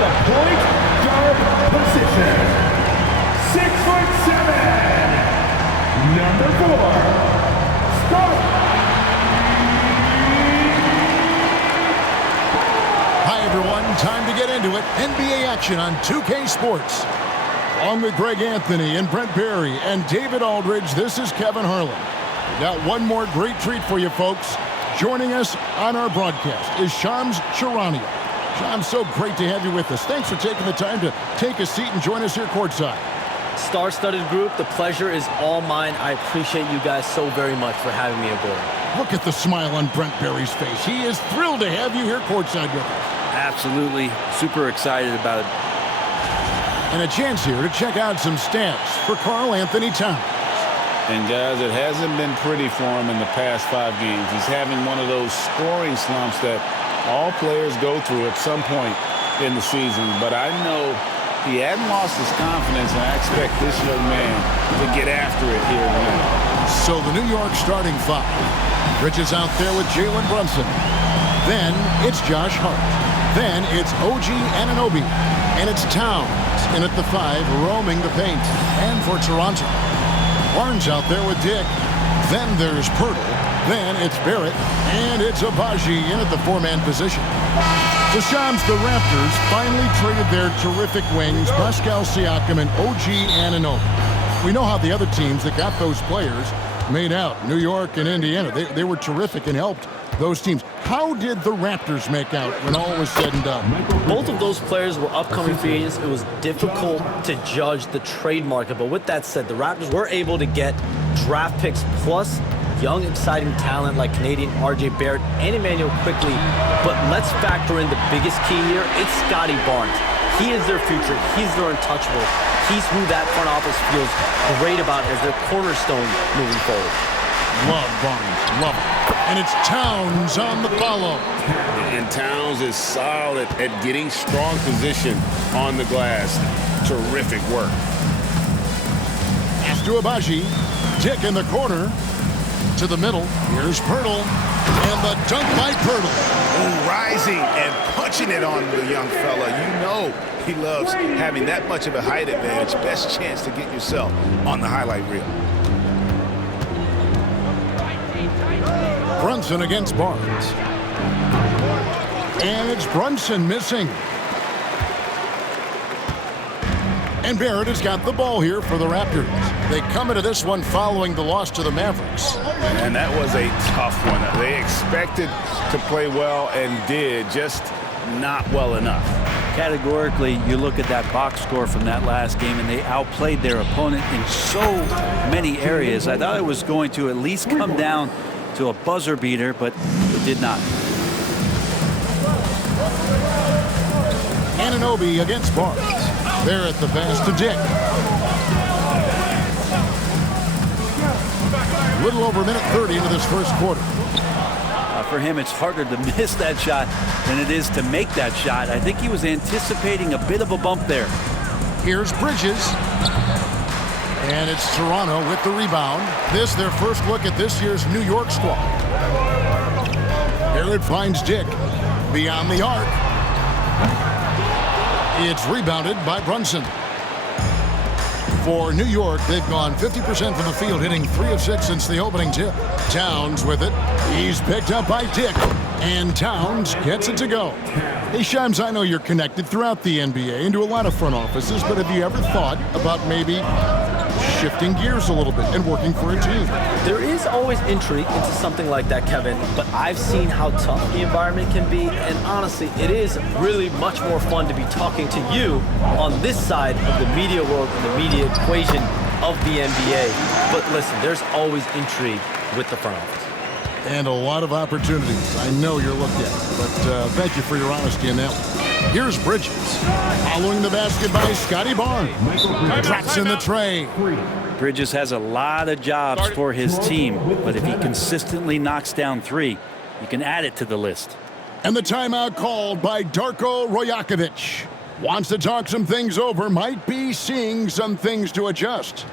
the point guard position, 6'7", number 4, Scott. Hi everyone, time to get into it. NBA action on 2K Sports. Along with Greg Anthony and Brent Barry and David Aldridge, this is Kevin Harlan. We got one more great treat for you folks. Joining us on our broadcast is Shams Charania. Shams, so great to have you with us. Thanks for taking the time to take a seat and join us here courtside. Star-studded group, the pleasure is all mine. I appreciate you guys so very much for having me aboard. Look at the smile on Brent Barry's face. He is thrilled to have you here courtside with us. Absolutely. Super excited about it. And a chance here to check out some stats for Karl Anthony Towns. And guys, it hasn't been pretty for him in the past 5 games. He's having one of those scoring slumps that all players go through at some point in the season. But I know he hadn't lost his confidence, and I expect this young man to get after it here tonight. So the New York starting five. Bridges out there with Jalen Brunson. Then it's Josh Hart. Then it's OG Anunoby. And it's Towns in at the 5, roaming the paint. And for Toronto, Barnes out there with Dick. Then there's Pirtle. Then it's Barrett. And it's Abaji in at the 4-man position. The Shams, the Raptors finally traded their terrific wings, Pascal Siakam and OG Anunoby. We know how the other teams that got those players made out. New York and Indiana, they were terrific and helped those teams. How did the Raptors make out when all was said and done? Both of those players were upcoming free agents. It was difficult to judge the trade market. But with that said, the Raptors were able to get draft picks plus young, exciting talent like Canadian RJ Barrett and Emmanuel quickly. But let's factor in the biggest key here. It's Scotty Barnes. He is their future. He's their untouchable. He's who that front office feels great about as their cornerstone moving forward. Love Barnes. Love it. And it's Towns on the follow. And Towns is solid at getting strong position on the glass. Terrific work. Pass to Abaji. Dick in the corner. To the middle. Here's Pirtle. And the dunk by Pirtle. Oh, rising and punching it on the young fella. You know he loves having that much of a height advantage. Best chance to get yourself on the highlight reel. Brunson against Barnes. And it's Brunson missing. And Barrett has got the ball here for the Raptors. They come into this one following the loss to the Mavericks. And that was a tough one. They expected to play well and did, just not well enough. Categorically, you look at that box score from that last game, and they outplayed their opponent in so many areas. I thought it was going to at least come down to a buzzer beater, but it did not. Anunoby against Barnes. There at the pass to Dick. A little over a minute 30 into this first quarter. For him, it's harder to miss that shot than it is to make that shot. I think he was anticipating a bit of a bump there. Here's Bridges. And it's Toronto with the rebound. This their first look at this year's New York squad. Barrett finds Dick beyond the arc. It's rebounded by Brunson. For New York, they've gone 50% from the field, hitting 3 of 6 since the opening tip. Towns with it. He's picked up by Dick. And Towns gets it to go. Hey, Shams, I know you're connected throughout the NBA into a lot of front offices, but have you ever thought about maybe shifting gears a little bit and working for a team? There is always intrigue into something like that, Kevin, but I've seen how tough the environment can be, and honestly, it is really much more fun to be talking to you on this side of the media world and the media equation of the NBA. But listen, there's always intrigue with the front office. And a lot of opportunities. I know you're looked at, but thank you for your honesty in that one. Here's Bridges. Following the basket by Scotty Barnes. Drops in the tray. Bridges has a lot of jobs for his team, but if he consistently knocks down 3, you can add it to the list. And the timeout called by Darko Rajakovic. Wants to talk some things over, might be seeing some things to adjust.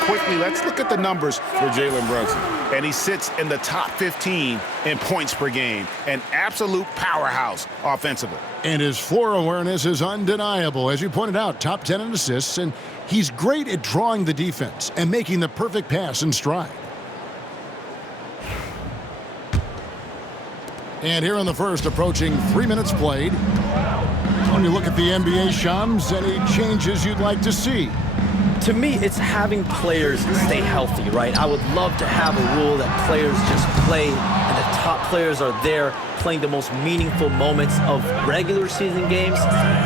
quickly, let's look at the numbers for Jalen Brunson. And he sits in the top 15 in points per game. An absolute powerhouse offensively. And his floor awareness is undeniable. As you pointed out, top 10 in assists, and he's great at drawing the defense and making the perfect pass in stride. And here in the first, approaching 3 minutes played. When you look at the NBA, Shams, any changes you'd like to see? To me, it's having players stay healthy, right? I would love to have a rule that players just play and the top players are there playing the most meaningful moments of regular season games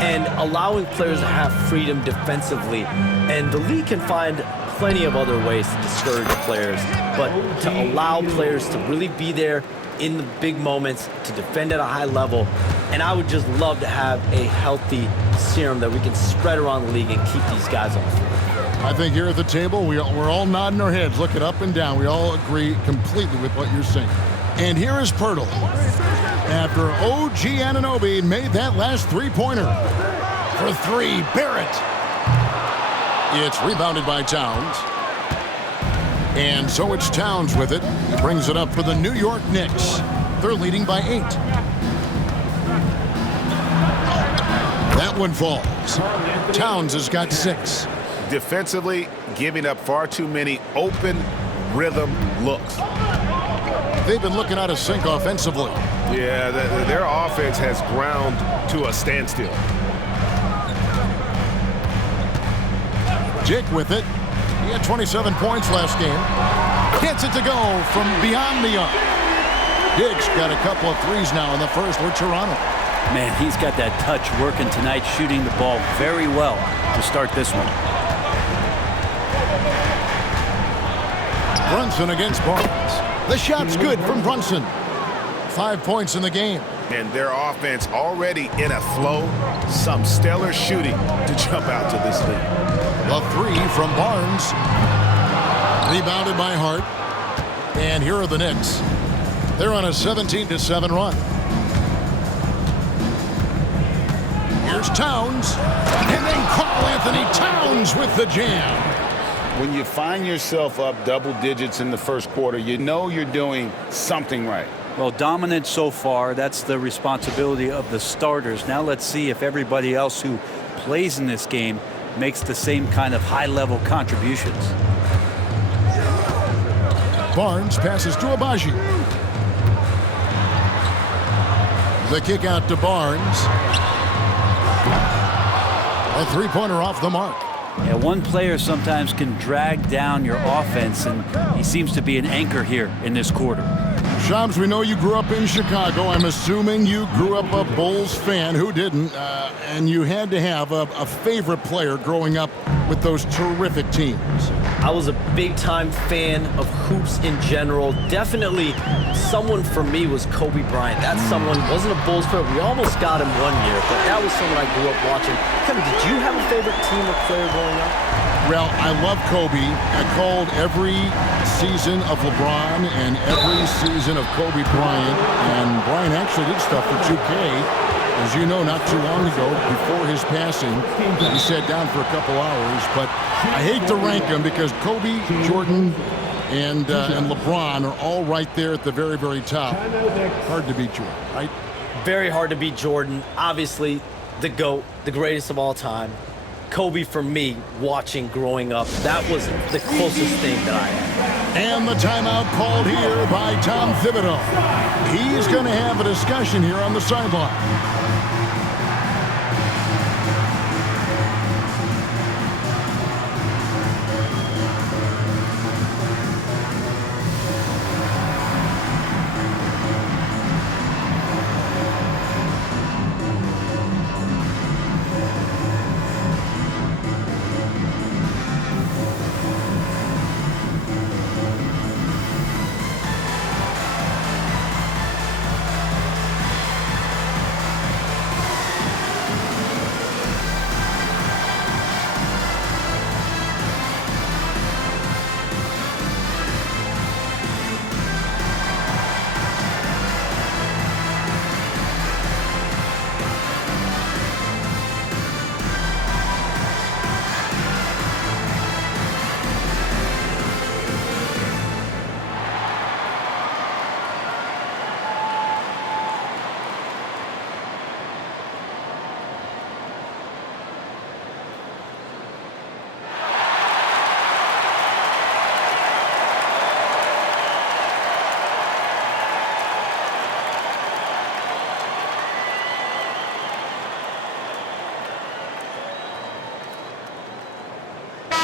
and allowing players to have freedom defensively. And the league can find plenty of other ways to discourage players, but to allow players to really be there in the big moments, to defend at a high level. And I would just love to have a healthy serum that we can spread around the league and keep these guys on the floor. I think here at the table, we're all nodding our heads, looking up and down. We all agree completely with what you're saying. And here is Pirtle. After OG Anunoby made that last three-pointer. For three, Barrett. It's rebounded by Towns. And so it's Towns with it. He brings it up for the New York Knicks. They're leading by 8. That one falls. Towns has got 6. Defensively, giving up far too many open rhythm looks. They've been looking out of sync offensively. Yeah, their offense has ground to a standstill. Jake with it. He had 27 points last game. Gets it to go from beyond the arc. Diggs got a couple of threes now in the first for Toronto. Man, he's got that touch working tonight, shooting the ball very well to start this one. Brunson against Barnes. The shot's good from Brunson. 5 points in the game. And their offense already in a flow. Some stellar shooting to jump out to this lead. The 3 from Barnes. Rebounded by Hart. And here are the Knicks. They're on a 17-7 run. Here's Towns. And then Karl Anthony Towns with the jam. When you find yourself up double digits in the first quarter, you know you're doing something right. Well, dominant so far. That's the responsibility of the starters. Now let's see if everybody else who plays in this game makes the same kind of high-level contributions. Barnes passes to Abaji. The kick out to Barnes. A three-pointer off the mark. Yeah, one player sometimes can drag down your offense, and he seems to be an anchor here in this quarter. Shams, we know you grew up in Chicago. I'm assuming you grew up a Bulls fan. Who didn't? And you had to have a favorite player growing up with those terrific teams. I was a big-time fan of hoops in general. Definitely someone for me was Kobe Bryant. That someone wasn't a Bulls player. We almost got him one year, but that was someone I grew up watching. Kevin, did you have a favorite team or player growing up? Well, I love Kobe. I called every season of LeBron and every season of Kobe Bryant. And Bryant actually did stuff for 2K. As you know, not too long ago, before his passing, he sat down for a couple hours. But I hate to rank them because Kobe, Jordan, and LeBron are all right there at the very, very top. Hard to beat Jordan, right? Very hard to beat Jordan. Obviously, the GOAT, the greatest of all time. Kobe, for me, watching growing up, that was the closest thing that I had. And the timeout called here by Tom Thibodeau. He's going to have a discussion here on the sideline.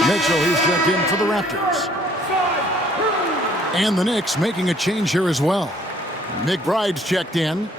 Mitchell, he's checked in for the Raptors. And the Knicks making a change here as well. McBride's checked in.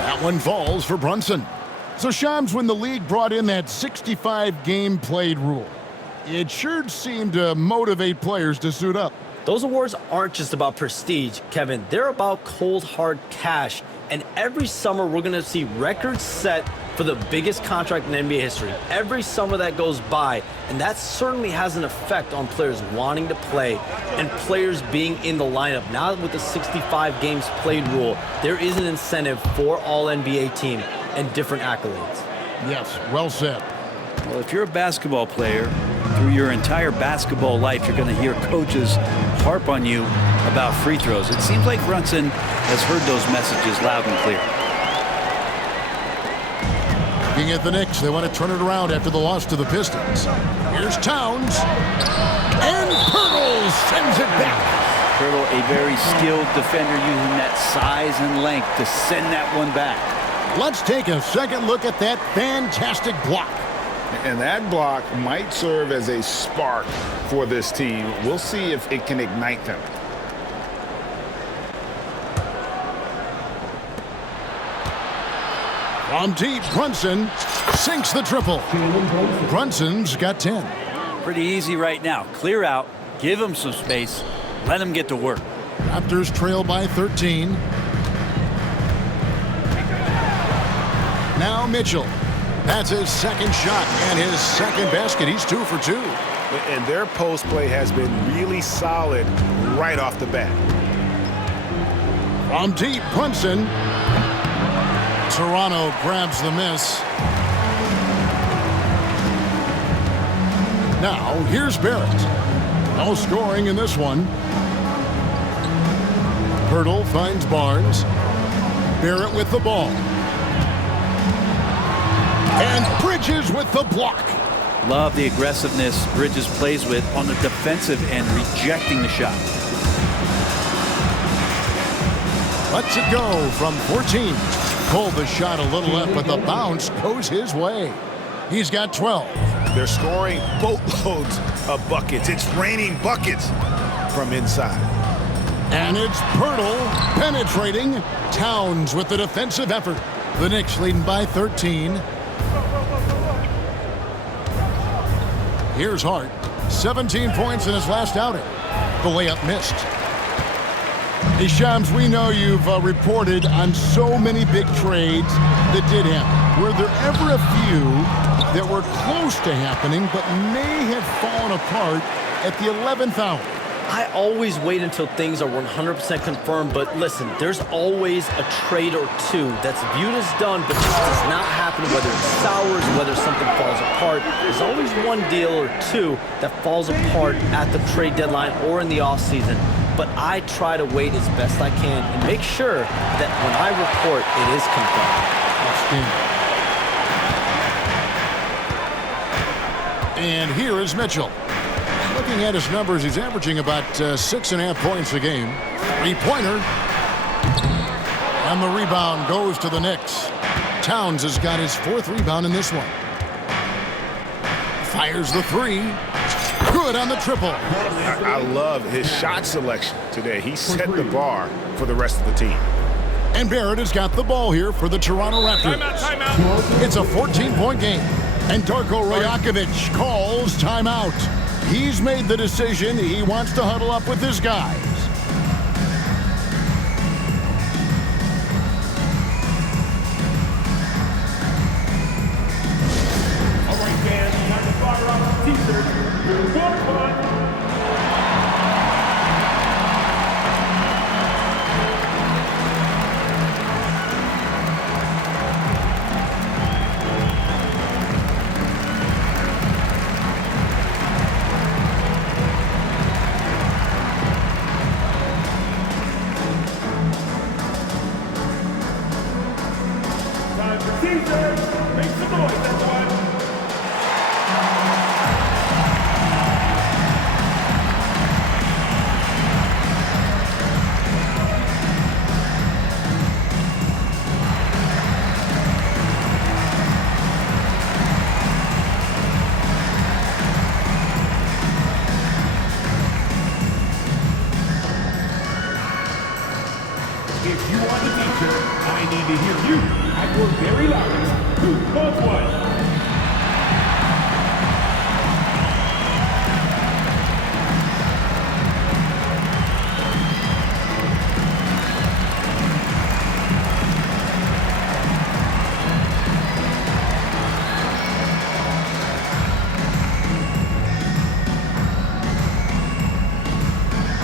That one falls for Brunson. So, Shams, when the league brought in that 65-game played rule, it sure seemed to motivate players to suit up. Those awards aren't just about prestige, Kevin. They're about cold, hard cash. And every summer, we're going to see records set for the biggest contract in NBA history. Every summer that goes by, and that certainly has an effect on players wanting to play and players being in the lineup. Now with the 65 games played rule, there is an incentive for all NBA team and different accolades. Yes, well said. Well, if you're a basketball player, through your entire basketball life, you're going to hear coaches harp on you about free throws. It seems like Brunson has heard those messages loud and clear. Looking at the Knicks, they want to turn it around after the loss to the Pistons. Here's Towns. And Pirtle sends it back. Pirtle, a very skilled defender, using that size and length to send that one back. Let's take a second look at that fantastic block. And that block might serve as a spark for this team. We'll see if it can ignite them. From deep, Brunson sinks the triple. Brunson's got 10. Pretty easy right now. Clear out, give him some space, let him get to work. Raptors trail by 13. Now Mitchell. That's his second shot and his second basket. He's 2 for 2. And their post play has been really solid right off the bat. From deep, Brunson. Toronto grabs the miss. Now, here's Barrett. No scoring in this one. Pirtle finds Barnes. Barrett with the ball. And Bridges with the block. Love the aggressiveness Bridges plays with on the defensive end, rejecting the shot. Lets it go from 14. Pulled the shot a little left, but the bounce goes his way. He's got 12. They're scoring boatloads of buckets. It's raining buckets from inside. And it's Pirtle penetrating. Towns with the defensive effort. The Knicks leading by 13. Here's Hart. 17 points in his last outing. The layup missed. Hey, Shams, we know you've reported on so many big trades that did happen. Were there ever a few that were close to happening but may have fallen apart at the 11th hour? I always wait until things are 100% confirmed, but listen, there's always a trade or two that's viewed as done, but just does not happen, whether it sours, whether something falls apart. There's always one deal or two that falls apart at the trade deadline or in the offseason. But I try to wait as best I can and make sure that when I report, it is confirmed. And here is Mitchell. Looking at his numbers, he's averaging about 6.5 points a game. Three-pointer. And the rebound goes to the Knicks. Towns has got his 4th rebound in this one. Fires the 3. Good on the triple. I love his shot selection today. He set the bar for the rest of the team. And Barrett has got the ball here for the Toronto Raptors. Timeout. It's a 14-point game. And Darko Rajakovic calls timeout. He's made the decision. He wants to huddle up with his guys. All right, fans, time to fire off the t-shirt. One punch. teaser. Make some noise, everyone. If you are the teacher, I need to hear you at your very loudest. 2 plus 1.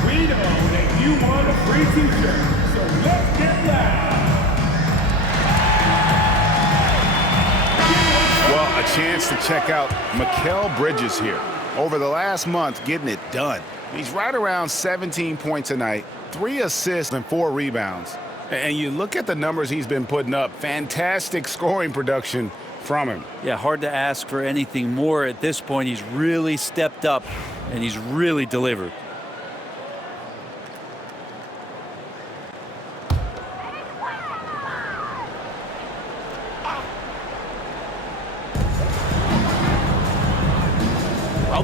We know that you want a free t-shirt, so let's get loud. Well, a chance to check out Mikal Bridges here. Over the last month, getting it done. He's right around 17 points a night, 3 assists and 4 rebounds. And you look at the numbers he's been putting up, fantastic scoring production from him. Yeah, hard to ask for anything more at this point. He's really stepped up, and he's really delivered.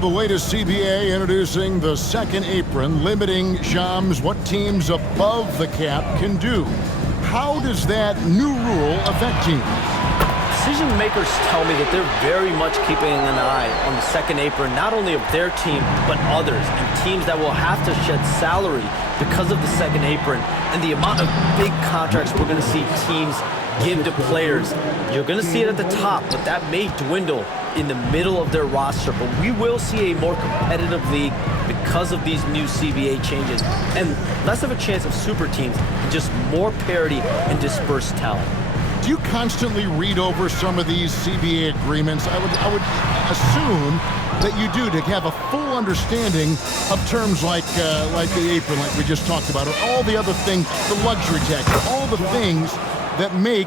The latest CBA introducing the second apron, limiting Shams what teams above the cap can do. How does that new rule affect teams? Decision makers tell me that they're very much keeping an eye on the second apron, not only of their team, but others, and teams that will have to shed salary because of the second apron and the amount of big contracts we're going to see teams give to players. You're going to see it at the top, but that may dwindle in the middle of their roster. But we will see a more competitive league because of these new CBA changes, and less of a chance of super teams, and just more parity and dispersed talent. Do you constantly read over some of these CBA agreements? I would assume that you do, to have a full understanding of terms like the apron, like we just talked about, or all the other things, the luxury tax, all the things that make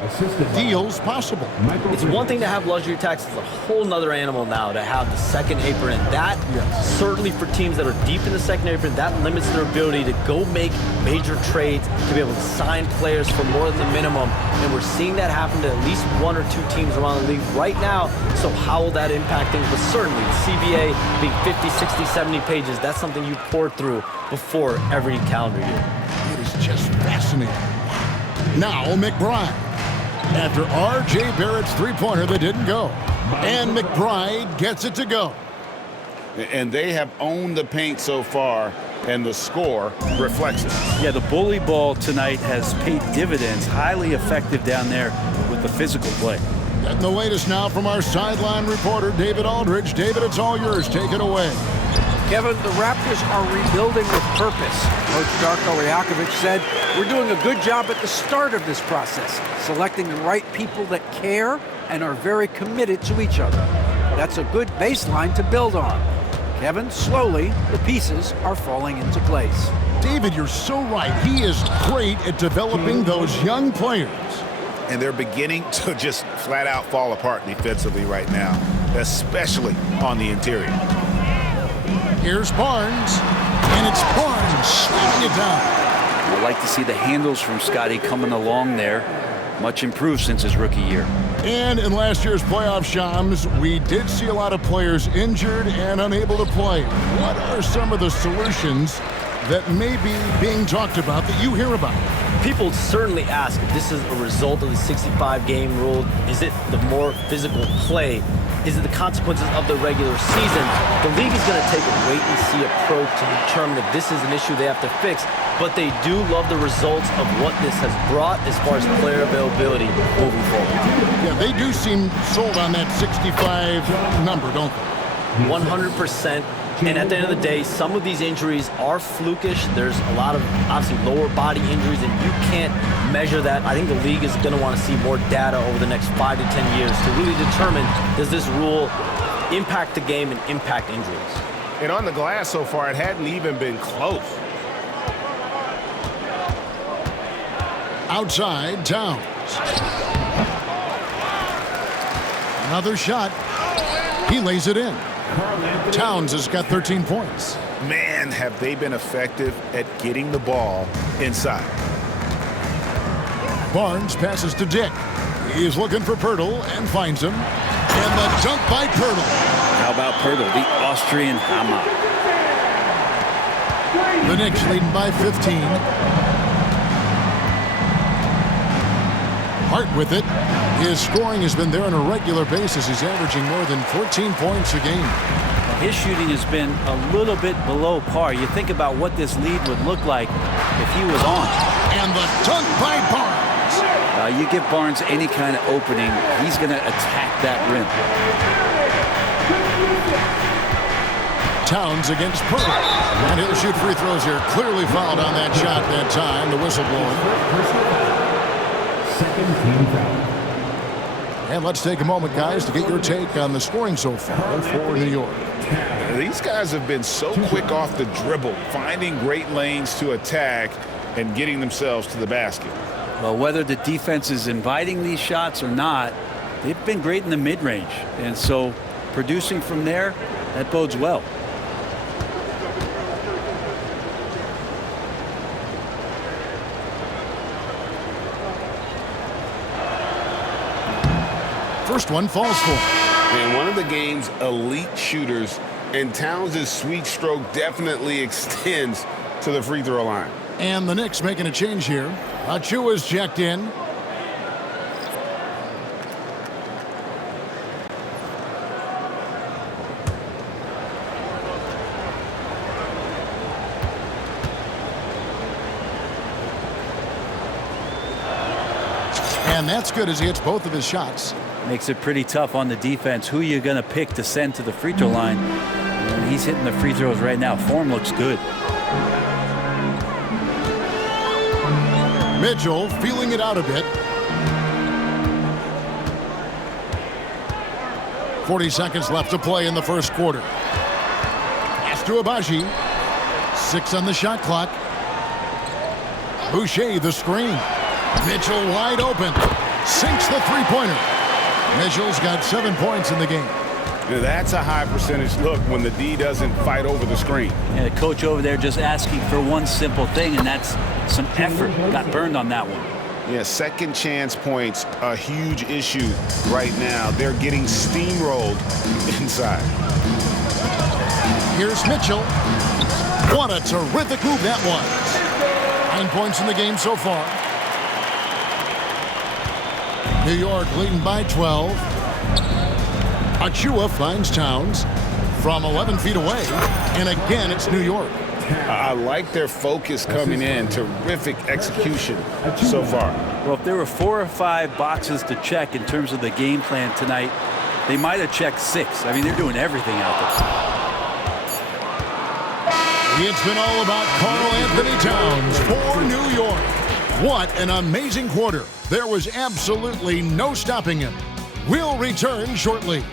deals possible. It's one thing to have luxury tax. It's a whole nother animal now to have the second apron, and that certainly for teams that are deep in the second apron, that limits their ability to go make major trades, to be able to sign players for more than the minimum, and we're seeing that happen to at least 1 or 2 teams around the league right now. So how will that impact things? But certainly the CBA being 50, 60, 70 pages, that's something you pour through before every calendar year. It is just fascinating. Now McBride, after R.J. Barrett's three-pointer that didn't go, and McBride gets it to go. And they have owned the paint so far, and the score reflects it. Yeah, the bully ball tonight has paid dividends. Highly effective down there with the physical play. And the latest now from our sideline reporter, David Aldridge. David, it's all yours. Take it away. Kevin, the Raptors are rebuilding with purpose. Coach Darko Rajakovic said, "We're doing a good job at the start of this process, selecting the right people that care and are very committed to each other. That's a good baseline to build on." Kevin, slowly, the pieces are falling into place. David, you're so right. He is great at developing those young players. And they're beginning to just flat out fall apart defensively right now, especially on the interior. Here's Barnes, and it's Barnes slamming it down. I'd like to see the handles from Scotty coming along there. Much improved since his rookie year. And in last year's playoff, Shams, we did see a lot of players injured and unable to play. What are some of the solutions that may be being talked about that you hear about? People certainly ask if this is a result of the 65-game rule. Is it the more physical play? Is it the consequences of the regular season? The league is going to take a wait-and-see approach to determine if this is an issue they have to fix, but they do love the results of what this has brought as far as player availability moving forward. Yeah, they do seem sold on that 65 number, don't they? 100%. And at the end of the day, some of these injuries are flukish. There's a lot of, obviously, lower body injuries, and you can't measure that. I think the league is going to want to see more data over the next 5 to 10 years to really determine, does this rule impact the game and impact injuries? And on the glass so far, it hadn't even been close. Outside, Towns. Another shot. He lays it in. Towns has got 13 points. Man, have they been effective at getting the ball inside. Barnes passes to Dick. He's looking for Pirtle and finds him. And the dunk by Pirtle. How about Pirtle, the Austrian Hammer? The Knicks leading by 15. Hart with it. His scoring has been there on a regular basis. He's averaging more than 14 points a game. His shooting has been a little bit below par. You think about what this lead would look like if he was on. And the dunk by Barnes. You give Barnes any kind of opening, he's going to attack that rim. Towns against Pirtle. And he'll shoot free throws here. Clearly fouled on that shot that time. The whistle blowing. Second team foul. And let's take a moment, guys, to get your take on the scoring so far for New York. These guys have been so quick off the dribble, finding great lanes to attack and getting themselves to the basket. Well, whether the defense is inviting these shots or not, they've been great in the mid-range. And so producing from there, that bodes well. First one falls for him. And one of the game's elite shooters, and Towns' sweet stroke definitely extends to the free throw line. And the Knicks making a change here. Achua's checked in. And that's good as he hits both of his shots. Makes it pretty tough on the defense. Who you're going to pick to send to the free throw line. And he's hitting the free throws right now. Form looks good. Mitchell feeling it out a bit. 40 seconds left to play in the first quarter. Pass to Abaji. 6 on the shot clock. Boucher the screen. Mitchell wide open. Sinks the three-pointer. Mitchell's got 7 points in the game. Now that's a high percentage look when the D doesn't fight over the screen. And the coach over there just asking for one simple thing, and that's some effort. Got burned on that one. Yeah, second chance points, a huge issue right now. They're getting steamrolled inside. Here's Mitchell. What a terrific move that was. 9 points in the game so far. New York leading by 12. Achua finds Towns from 11 feet away. And again, it's New York. I like their focus coming in. Terrific execution so far. Well, if there were 4 or 5 boxes to check in terms of the game plan tonight, they might have checked 6. I mean, they're doing everything out there. It's been all about Karl Anthony Towns for New York. What an amazing quarter. There was absolutely no stopping him. We'll return shortly.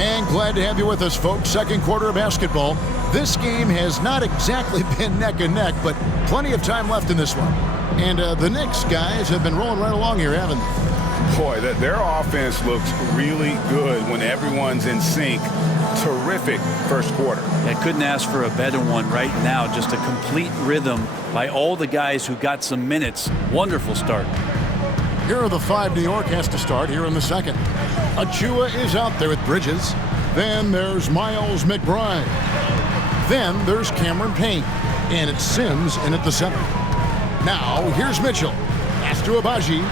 And glad to have you with us, folks. Second quarter of basketball. This game has not exactly been neck and neck, but plenty of time left in this one. And the Knicks guys have been rolling right along here, haven't they? Boy, their offense looks really good when everyone's in sync. Terrific first quarter. I couldn't ask for a better one right now. Just a complete rhythm by all the guys who got some minutes. Wonderful start. Here are the 5 New York has to start here in the second. Achua is out there with Bridges. Then there's Miles McBride. Then there's Cameron Payne. And it's Sims in at the center. Now here's Mitchell. Pass to Abaji.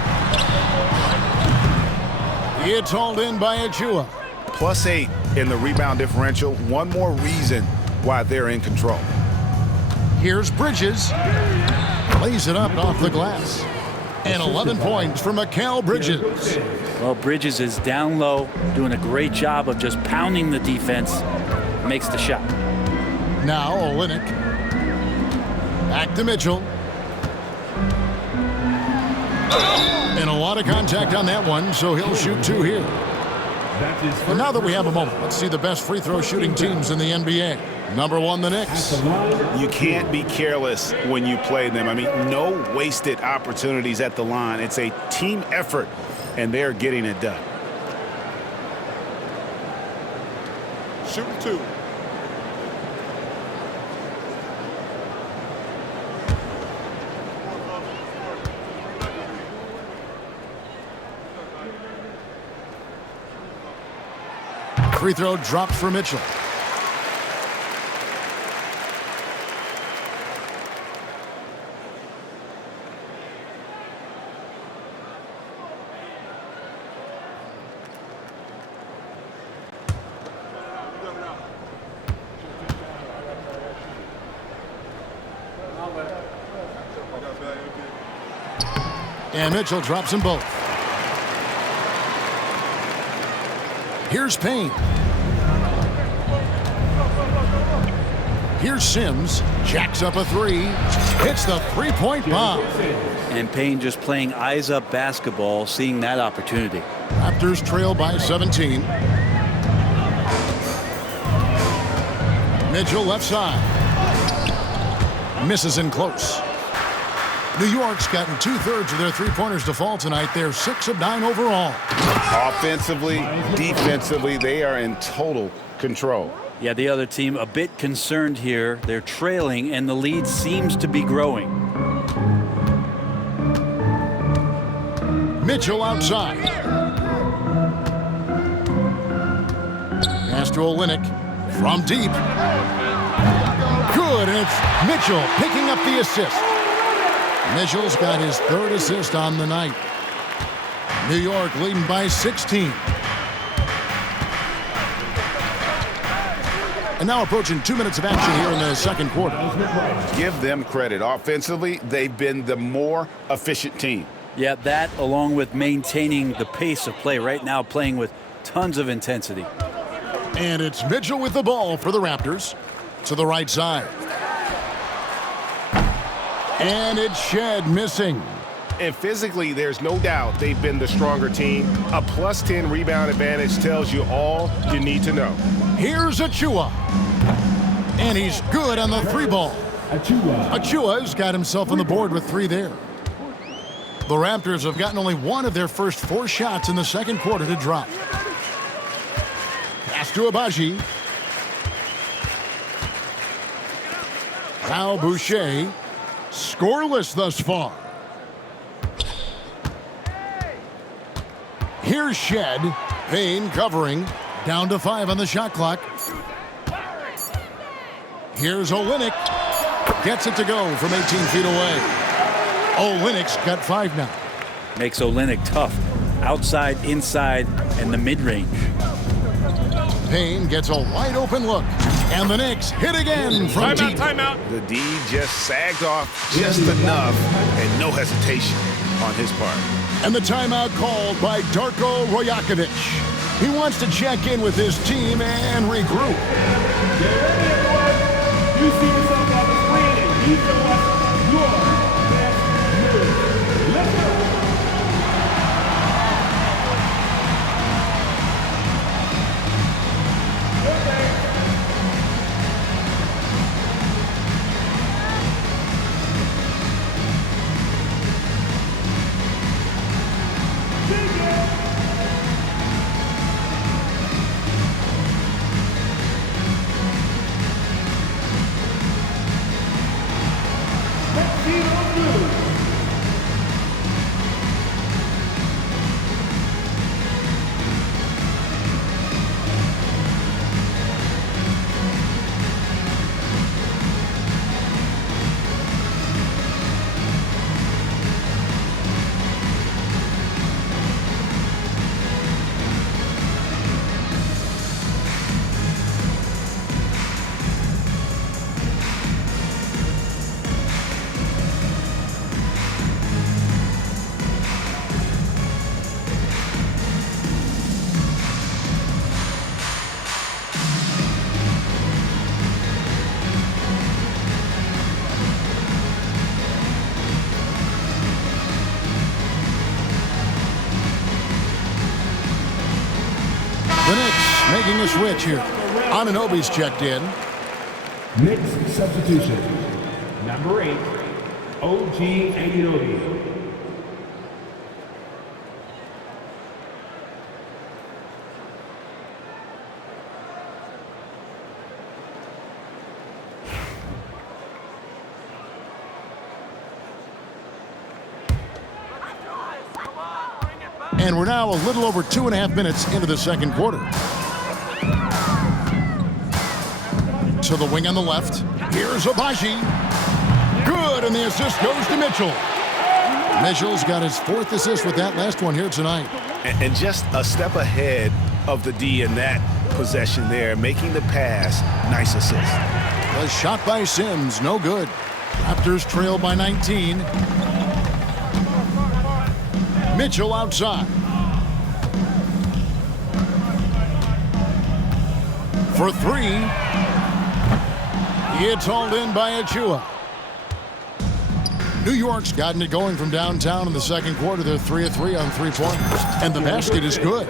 It's hauled in by Achua. +8 in the rebound differential. One more reason why they're in control. Here's Bridges. Lays it up off the glass. And 11 points for Mikal Bridges. Well, Bridges is down low, doing a great job of just pounding the defense. Makes the shot. Now Olynyk. Back to Mitchell. And a lot of contact on that one, so he'll shoot 2 here. But now that we have a moment, let's see the best free throw shooting teams in the NBA. Number 1, the Knicks. You can't be careless when you play them. I mean, no wasted opportunities at the line. It's a team effort, and they're getting it done. Shooting 2. Free throw drops for Mitchell. And Mitchell drops them both. Here's Payne. Here's Sims. Jacks up a 3. Hits the three-point bomb. And Payne just playing eyes-up basketball, seeing that opportunity. Raptors trail by 17. Mitchell left side. Misses in close. New York's gotten 2/3 of their three-pointers to fall tonight. They're 6 of 9 overall. Offensively, defensively, they are in total control. Yeah, the other team a bit concerned here. They're trailing, and the lead seems to be growing. Mitchell outside. Pass to Olynyk from deep. Good, and it's Mitchell picking up the assist. Mitchell's got his 3rd assist on the night. New York leading by 16. And now approaching 2 minutes of action here in the second quarter. Give them credit. Offensively, they've been the more efficient team. Yeah, that along with maintaining the pace of play right now, playing with tons of intensity. And it's Mitchell with the ball for the Raptors to the right side. And it's Shed missing. And physically, there's no doubt they've been the stronger team. A +10 rebound advantage tells you all you need to know. Here's Achua. And he's good on the 3 ball. Achua's got himself on the board with 3 there. The Raptors have gotten only 1 of their first 4 shots in the second quarter to drop. Pass to Abaji. Now Boucher. Scoreless thus far. Here's Shed. Payne covering. Down to 5 on the shot clock. Here's Olynyk. Gets it to go from 18 feet away. Olynyk's got 5 now. Makes Olynyk tough. Outside, inside, and the mid-range. Payne gets a wide open look. And the Knicks hit again from deep. Timeout. The D just sagged off just enough, and no hesitation on his part. And the timeout called by Darko Rajakovic. He wants to check in with his team and regroup. Get ready, everyone. You see yourself on the screen, and you know what? Your best move. Let's go. the switch here. Anunoby's checked in. Knicks substitution. Number 8, OG Anunoby. And we're now a little over 2.5 minutes into the second quarter. To the wing on the left. Here's Abaji. Good, and the assist goes to Mitchell. Mitchell's got his 4th assist with that last one here tonight. And just a step ahead of the D in that possession there, making the pass. Nice assist. A shot by Sims, no good. Raptors trail by 19. Mitchell outside. For 3. It's hauled in by Achua. New York's gotten it going from downtown in the second quarter. They're 3 of 3 on 3-pointers. And the basket is good.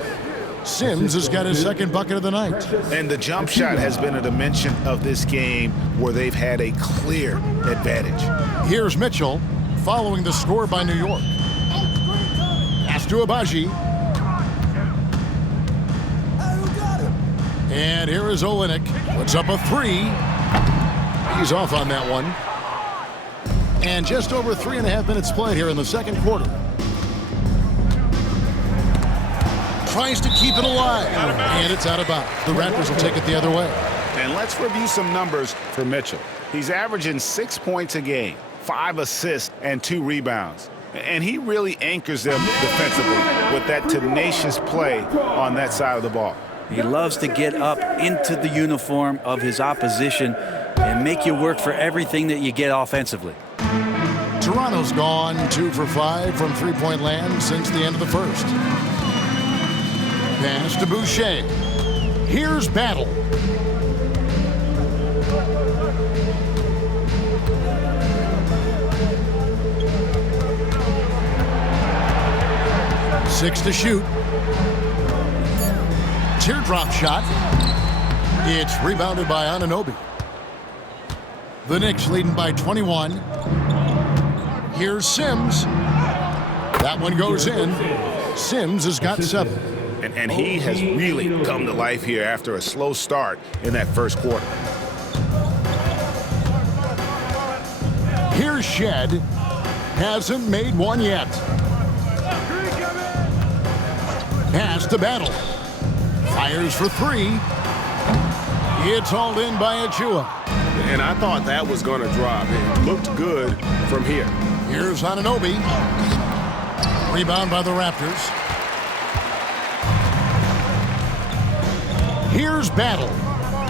Sims has got his 2nd bucket of the night. And the jump shot has been a dimension of this game where they've had a clear advantage. Here's Mitchell following the score by New York. Pass to Abaji. And here is Olynyk. Puts up a 3. He's off on that one. And just over 3.5 minutes played here in the second quarter. Tries to keep it alive. And it's out of bounds. The Raptors will take it the other way. And let's review some numbers for Mitchell. He's averaging 6 points a game, 5 assists, and 2 rebounds. And he really anchors them defensively with that tenacious play on that side of the ball. He loves to get up into the uniform of his opposition and make you work for everything that you get offensively. Toronto's gone 2 for 5 from 3-point land since the end of the first. Pass to Boucher. Here's Battle. Six to shoot. Teardrop shot. It's rebounded by Anunoby. The Knicks leading by 21. Here's Sims. That one goes in. Sims has got 7. And he has really come to life here after a slow start in that first quarter. Here's Shed. Hasn't made one yet. Pass to Battle. Fires for 3. It's hauled in by Achua. And I thought that was going to drop. It looked good from here. Here's Anunoby. Rebound by the Raptors. Here's Battle.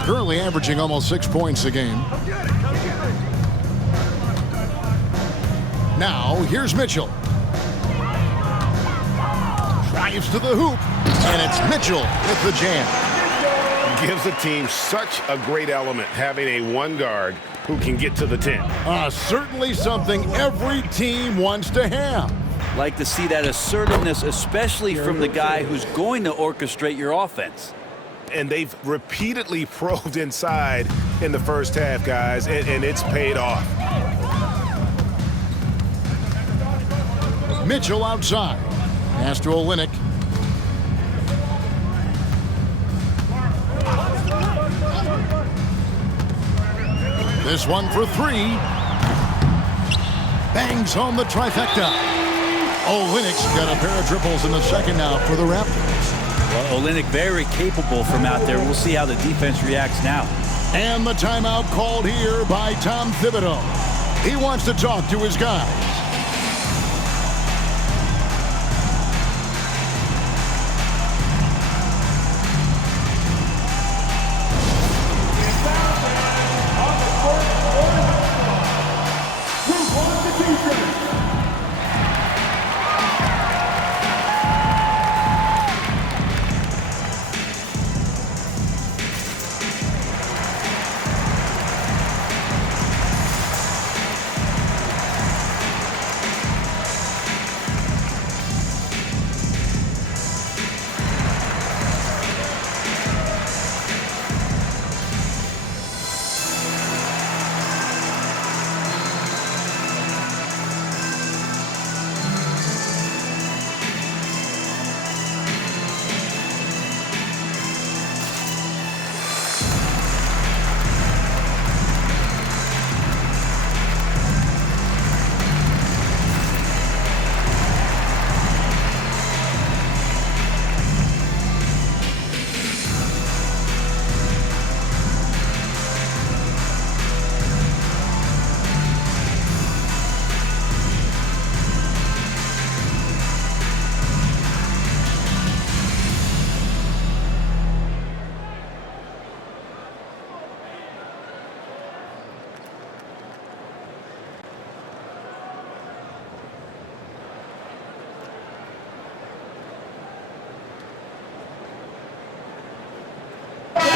Currently averaging almost 6 points a game. Now, here's Mitchell. Drives to the hoop. And it's Mitchell with the jam. Gives a team such a great element having a one guard who can get to the 10. Certainly something every team wants to have. Like to see that assertiveness, especially from the guy who's going to orchestrate your offense. And they've repeatedly probed inside in the first half, guys, and it's paid off. Mitchell outside. Pass to Olynyk. This one for 3. Bangs home the trifecta. Olynyk's got a pair of triples in the second now for the Raptors. Well, Olynyk very capable from out there. We'll see how the defense reacts now. And the timeout called here by Tom Thibodeau. He wants to talk to his guys.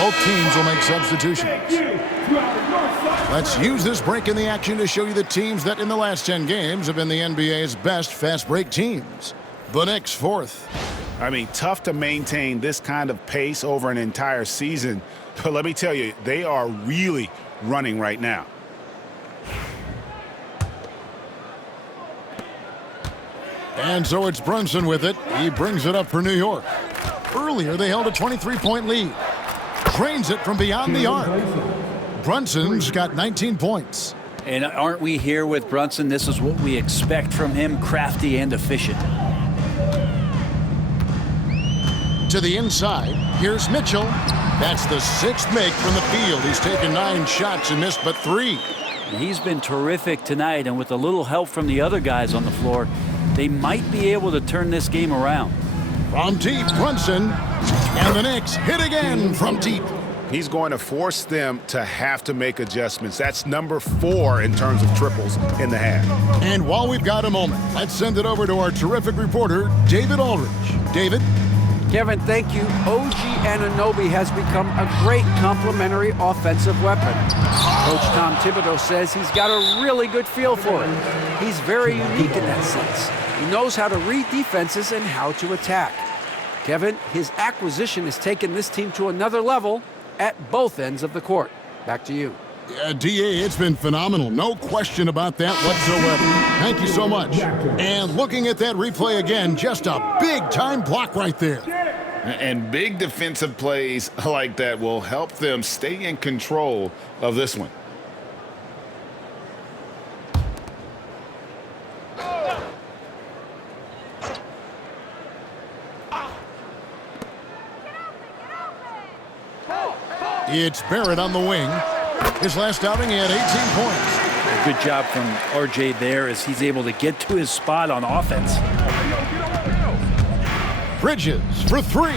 Both teams will make substitutions. Let's use this break in the action to show you the teams that in the last 10 games have been the NBA's best fast break teams. The Knicks, 4th. I mean, tough to maintain this kind of pace over an entire season. But let me tell you, they are really running right now. And so it's Brunson with it. He brings it up for New York. Earlier, they held a 23-point lead. Drains it from beyond the arc. Brunson's got 19 points. And aren't we here with Brunson? This is what we expect from him, crafty and efficient. To the inside, here's Mitchell. That's the 6th make from the field. He's taken 9 shots and missed but 3. He's been terrific tonight, and with a little help from the other guys on the floor, they might be able to turn this game around. From deep, Brunson. And the Knicks hit again from deep. He's going to force them to have to make adjustments. That's number 4 in terms of triples in the half. And while we've got a moment, let's send it over to our terrific reporter, David Aldridge. David? Kevin, thank you. OG Anunoby has become a great complementary offensive weapon. Coach Tom Thibodeau says he's got a really good feel for it. He's very unique in that sense. He knows how to read defenses and how to attack. Kevin, his acquisition has taken this team to another level at both ends of the court. Back to you. DA, it's been phenomenal. No question about that whatsoever. Thank you so much. And looking at that replay again, just a big-time block right there. And big defensive plays like that will help them stay in control of this one. It's Barrett on the wing. His last outing, he had 18 points. A good job from RJ there as he's able to get to his spot on offense. Bridges for 3.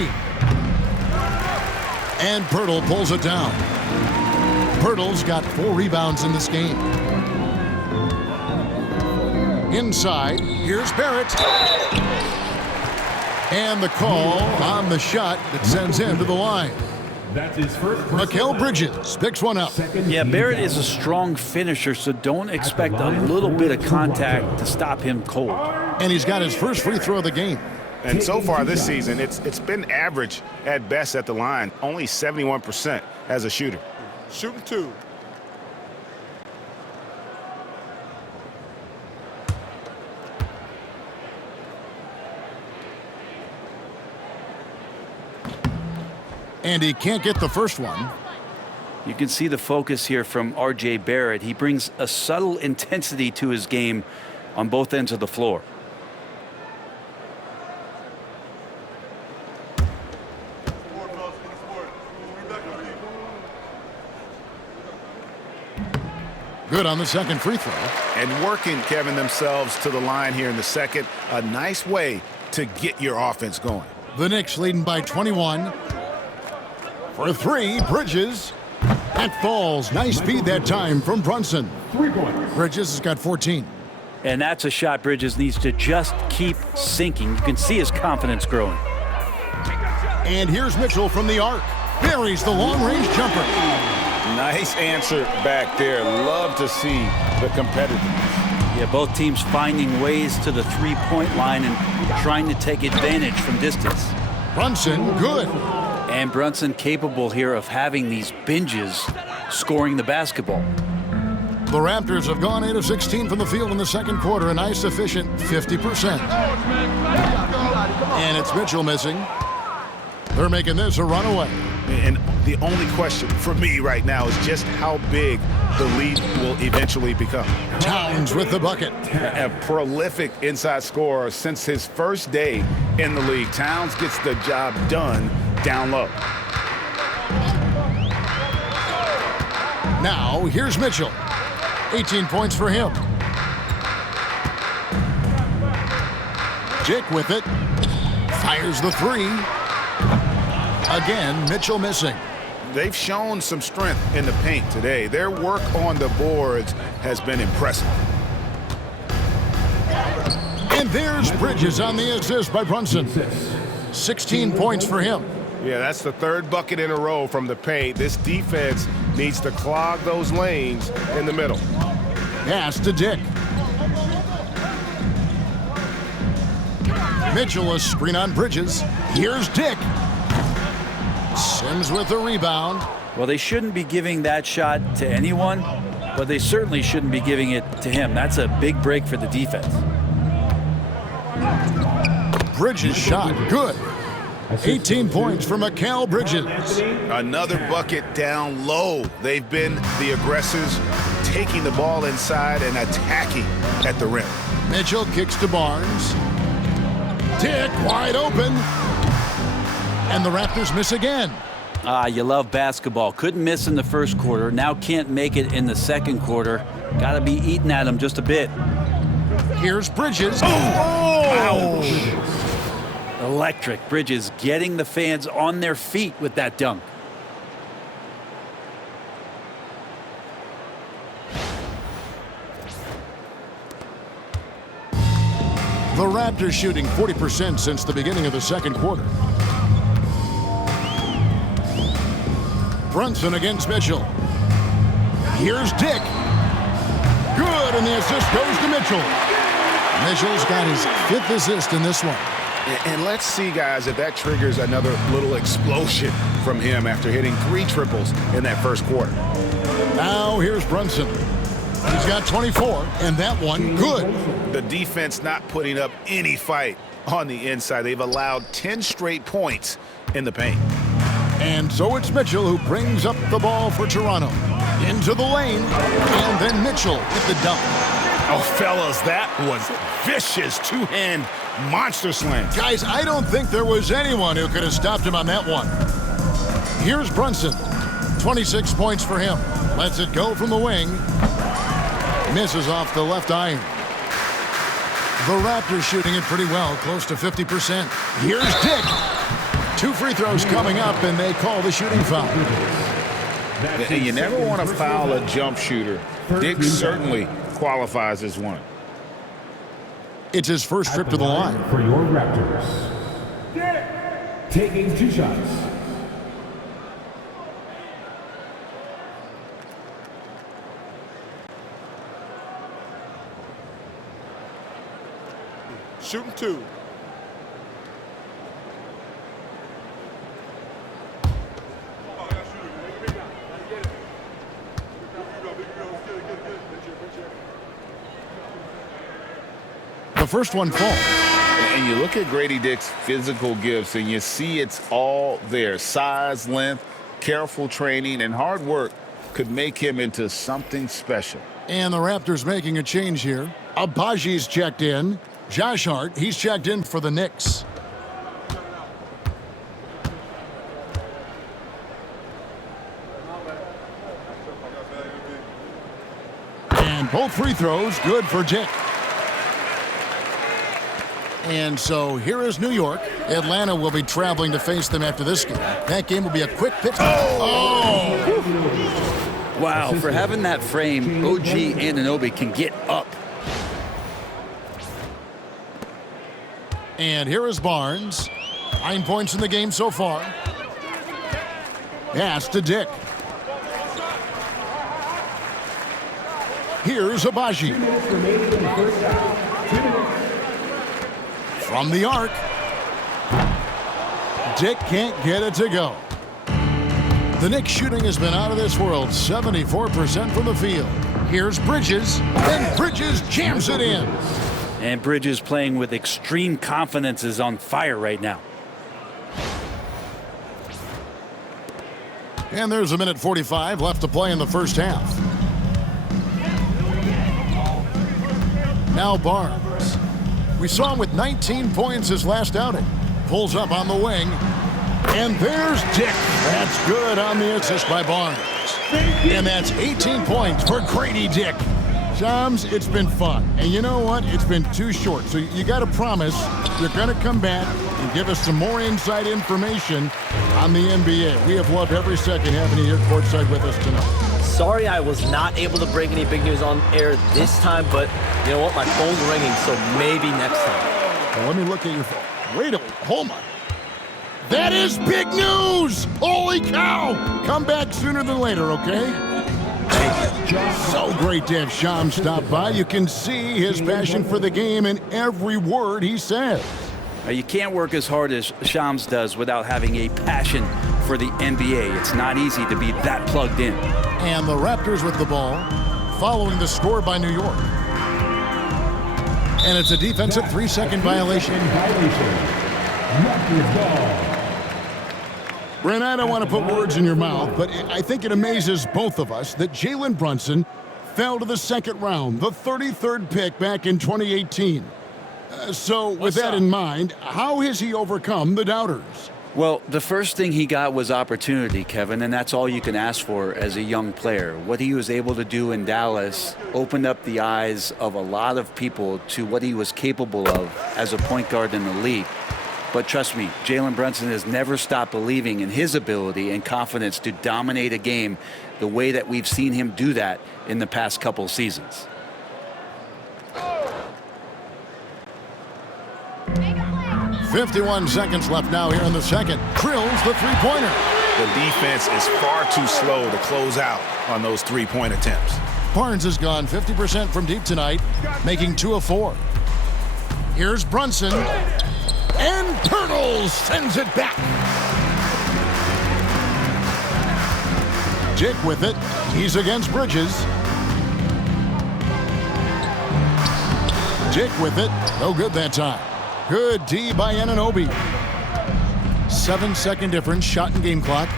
And Pirtle pulls it down. Pirtle's got 4 rebounds in this game. Inside, here's Barrett. And the call on the shot that sends him to the line. That's his first. Mikal Bridges picks one up. Yeah, Barrett is a strong finisher, so don't expect a little bit of contact to stop him cold. And he's got his first free throw of the game. And so far this season, it's been average at best at the line, only 71% as a shooter. Shooting 2. And he can't get the first one. You can see the focus here from RJ Barrett. He brings a subtle intensity to his game on both ends of the floor. Good on the second free throw. And working, Kevin, themselves to the line here in the second. A nice way to get your offense going. The Knicks leading by 21. For 3, Bridges. That falls. Nice feed that time from Brunson. 3 points. Bridges has got 14. And that's a shot Bridges needs to just keep sinking. You can see his confidence growing. And here's Mitchell from the arc. Buries the long-range jumper. Nice answer back there. Love to see the competitiveness. Yeah, both teams finding ways to the three-point line and trying to take advantage from distance. Brunson, good. And Brunson capable here of having these binges, scoring the basketball. The Raptors have gone 8 of 16 from the field in the second quarter, a nice efficient 50%. And it's Mitchell missing. They're making this a runaway. And the only question for me right now is just how big the lead will eventually become. Towns with the bucket. A prolific inside scorer since his first day in the league. Towns gets the job done down low. Now, here's Mitchell. 18 points for him. Dick with it. Fires the 3. Again, Mitchell missing. They've shown some strength in the paint today. Their work on the boards has been impressive. And there's Bridges on the assist by Brunson. 16 points for him. Yeah, that's the third bucket in a row from the paint. This defense needs to clog those lanes in the middle. Pass to Dick. Mitchell, a screen on Bridges. Here's Dick. Sims with the rebound. Well, they shouldn't be giving that shot to anyone, but they certainly shouldn't be giving it to him. That's a big break for the defense. Bridges shot. Good. 18 points for Mikal Bridges. Another bucket down low. They've been the aggressors, taking the ball inside and attacking at the rim. Mitchell kicks to Barnes. Dick wide open. And the Raptors miss again. You love basketball. Couldn't miss in the first quarter. Now can't make it in the second quarter. Got to be eating at him just a bit. Here's Bridges. Ouch. Electric. Bridges getting the fans on their feet with that dunk. The Raptors shooting 40% since the beginning of the second quarter. Brunson against Mitchell. Here's Dick. Good, and the assist goes to Mitchell. Mitchell's got his 5th assist in this one. And let's see, guys, if that triggers another little explosion from him after hitting 3 triples in that first quarter. Now here's Brunson. He's got 24, and that one good. The defense not putting up any fight on the inside. They've allowed 10 straight points in the paint. And so it's Mitchell who brings up the ball for Toronto. Into the lane, and then Mitchell hit the dunk. Oh, fellas, that was vicious two-hand monster slam. Guys, I don't think there was anyone who could have stopped him on that one. Here's Brunson. 26 points for him. Lets it go from the wing. Misses off the left iron. The Raptors shooting it pretty well, close to 50%. Here's Dick. 2 free throws coming up, and they call the shooting foul. And you never want to foul a jump shooter. Dick certainly qualifies as one. It's his first trip to the line. For your Raptors. Taking 2 shots. Shooting 2. The first one falls. And you look at Grady Dick's physical gifts, and you see it's all there. Size, length, careful training, and hard work could make him into something special. And the Raptors making a change here. Abaji's checked in. Josh Hart, he's checked in for the Knicks. And both free throws good for Dick. And so here is New York. Atlanta will be traveling to face them after this game. That game will be a quick pitch. Oh! Wow, for having that frame, OG Anunoby can get up. And here is Barnes. 9 points in the game so far. Pass to Dick. Here's Abaji. From the arc. Dick can't get it to go. The Knicks shooting has been out of this world. 74% from the field. Here's Bridges. And Bridges jams it in. And Bridges playing with extreme confidence is on fire right now. And there's a minute 45 left to play in the first half. Now Barnes. We saw him with 19 points his last outing. Pulls up on the wing. And there's Dick. That's good on the assist by Barnes. And that's 18 points for Grady Dick. Shams, it's been fun. And you know what? It's been too short. So you got to promise you're going to come back and give us some more inside information on the NBA. We have loved every second having you here courtside with us tonight. Sorry I was not able to bring any big news on air this time, but you know what? My phone's ringing, so maybe next time. Well, let me look at your phone. Wait a minute. Hold on. That is big news! Holy cow! Come back sooner than later, okay? So great to have Shams stop by. You can see his passion for the game in every word he says. You can't work as hard as Shams does without having a passion for the NBA. It's not easy to be that plugged in. And the Raptors with the ball, following the score by New York. And it's a defensive 3-second violation. Raptors ball. Brent, I don't want to put words in your mouth, but I think it amazes both of us that Jalen Brunson fell to the second round, the 33rd pick back in 2018. So with that in mind, how has he overcome the doubters? Well, the first thing he got was opportunity, Kevin, and that's all you can ask for as a young player. What he was able to do in Dallas opened up the eyes of a lot of people to what he was capable of as a point guard in the league. But trust me, Jalen Brunson has never stopped believing in his ability and confidence to dominate a game the way that we've seen him do that in the past couple seasons. Oh. 51 seconds left now here in the second. Drills the three-pointer. The defense is far too slow to close out on those three-point attempts. Barnes has gone 50% from deep tonight, making 2 of 4. Here's Brunson. And Pirtles sends it back. Jake with it. He's against Bridges. Jake with it. No good that time. Good D by Anunoby. 7-second difference. Shot and game clock.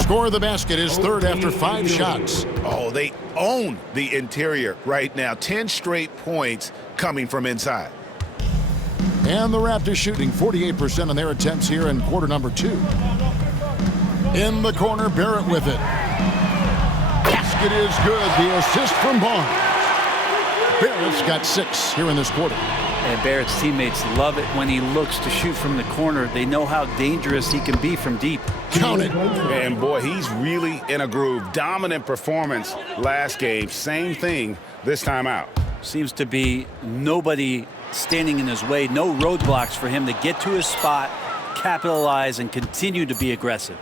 Score of the basket is third after 5 shots. Oh, they own the interior right now. 10 straight points coming from inside. And the Raptors shooting 48% on their attempts here in quarter number 2. In the corner, Barrett with it. Basket is good. The assist from Barnes. Barrett's got 6 here in this quarter. And Barrett's teammates love it when he looks to shoot from the corner. They know how dangerous he can be from deep. Count it. And boy, he's really in a groove. Dominant performance last game. Same thing this time out. Seems to be nobody standing in his way. No roadblocks for him to get to his spot, capitalize, and continue to be aggressive.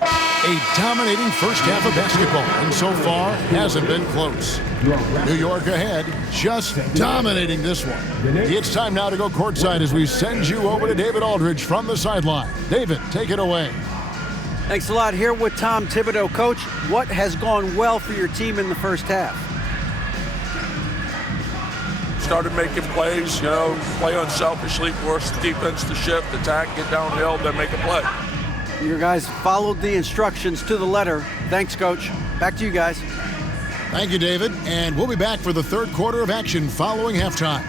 A dominating first half of basketball, and so far hasn't been close. New York ahead, just dominating this one. It's time now to go courtside as we send you over to David Aldridge from the sideline. David, take it away. Thanks a lot. Here with Tom Thibodeau. Coach, what has gone well for your team in the first half? Started making plays, play unselfishly, force the defense to shift, attack, get downhill, then make a play. Your guys followed the instructions to the letter. Thanks, Coach. Back to you guys. Thank you, David. And we'll be back for the third quarter of action following halftime.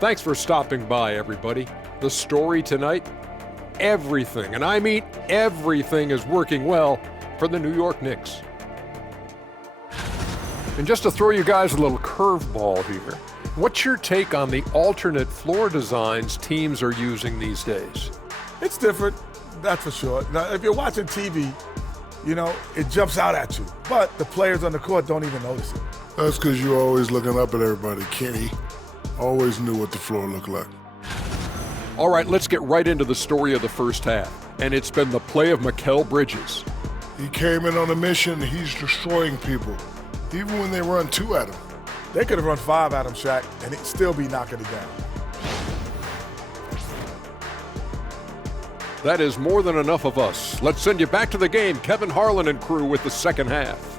Thanks for stopping by, everybody. The story tonight, everything, and I mean everything, is working well for the New York Knicks. And just to throw you guys a little curveball here, what's your take on the alternate floor designs teams are using these days? It's different, that's for sure. Now, if you're watching TV, it jumps out at you. But the players on the court don't even notice it. That's because you're always looking up at everybody, Kenny. Always knew what the floor looked like. All right, let's get right into the story of the first half. And it's been the play of Mikal Bridges. He came in on a mission. He's destroying people, even when they run 2 at him. They could have run 5 at him, Shaq, and he'd still be knocking it down. That is more than enough of us. Let's send you back to the game. Kevin Harlan and crew with the second half.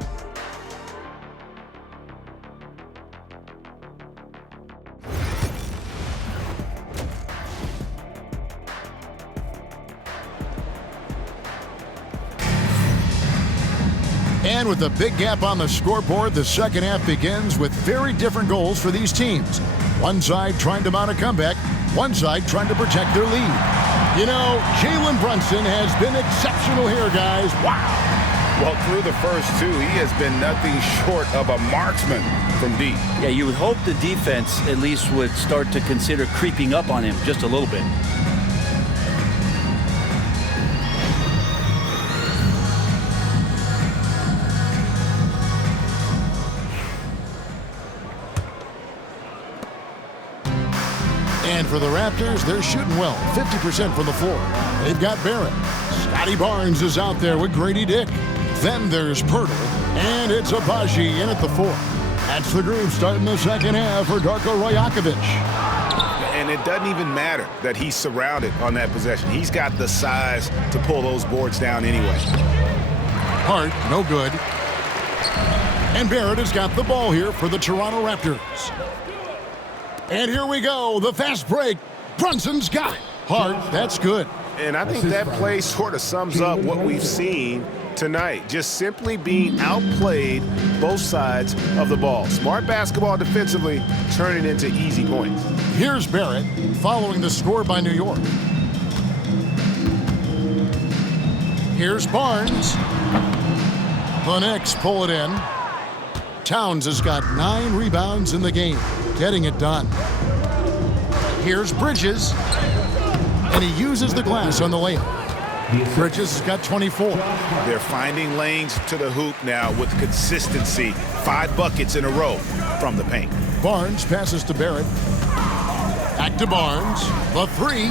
And with a big gap on the scoreboard, the second half begins with very different goals for these teams. One side trying to mount a comeback, one side trying to protect their lead. Jalen Brunson has been exceptional here, guys. Wow. Well, through the first 2, he has been nothing short of a marksman from deep. Yeah, you would hope the defense at least would start to consider creeping up on him just a little bit. And for the Raptors, they're shooting well, 50% from the floor. They've got Barrett. Scotty Barnes is out there with Grady Dick. Then there's Pirtle, and it's Abaji in at the 4. That's the group starting the second half for Darko Rajakovic. And it doesn't even matter that he's surrounded on that possession. He's got the size to pull those boards down anyway. Hart, no good. And Barrett has got the ball here for the Toronto Raptors. And here we go, the fast break. Brunson's got it. Hart, that's good. And I think that play sort of sums up what we've seen tonight. Just simply being outplayed both sides of the ball. Smart basketball defensively, turning into easy points. Here's Barrett following the score by New York. Here's Barnes. The Knicks pull it in. Towns has got 9 rebounds in the game, getting it done. Here's Bridges, and he uses the glass on the layup. Bridges has got 24. They're finding lanes to the hoop now with consistency. 5 buckets in a row from the paint. Barnes passes to Barrett. Back to Barnes. The 3.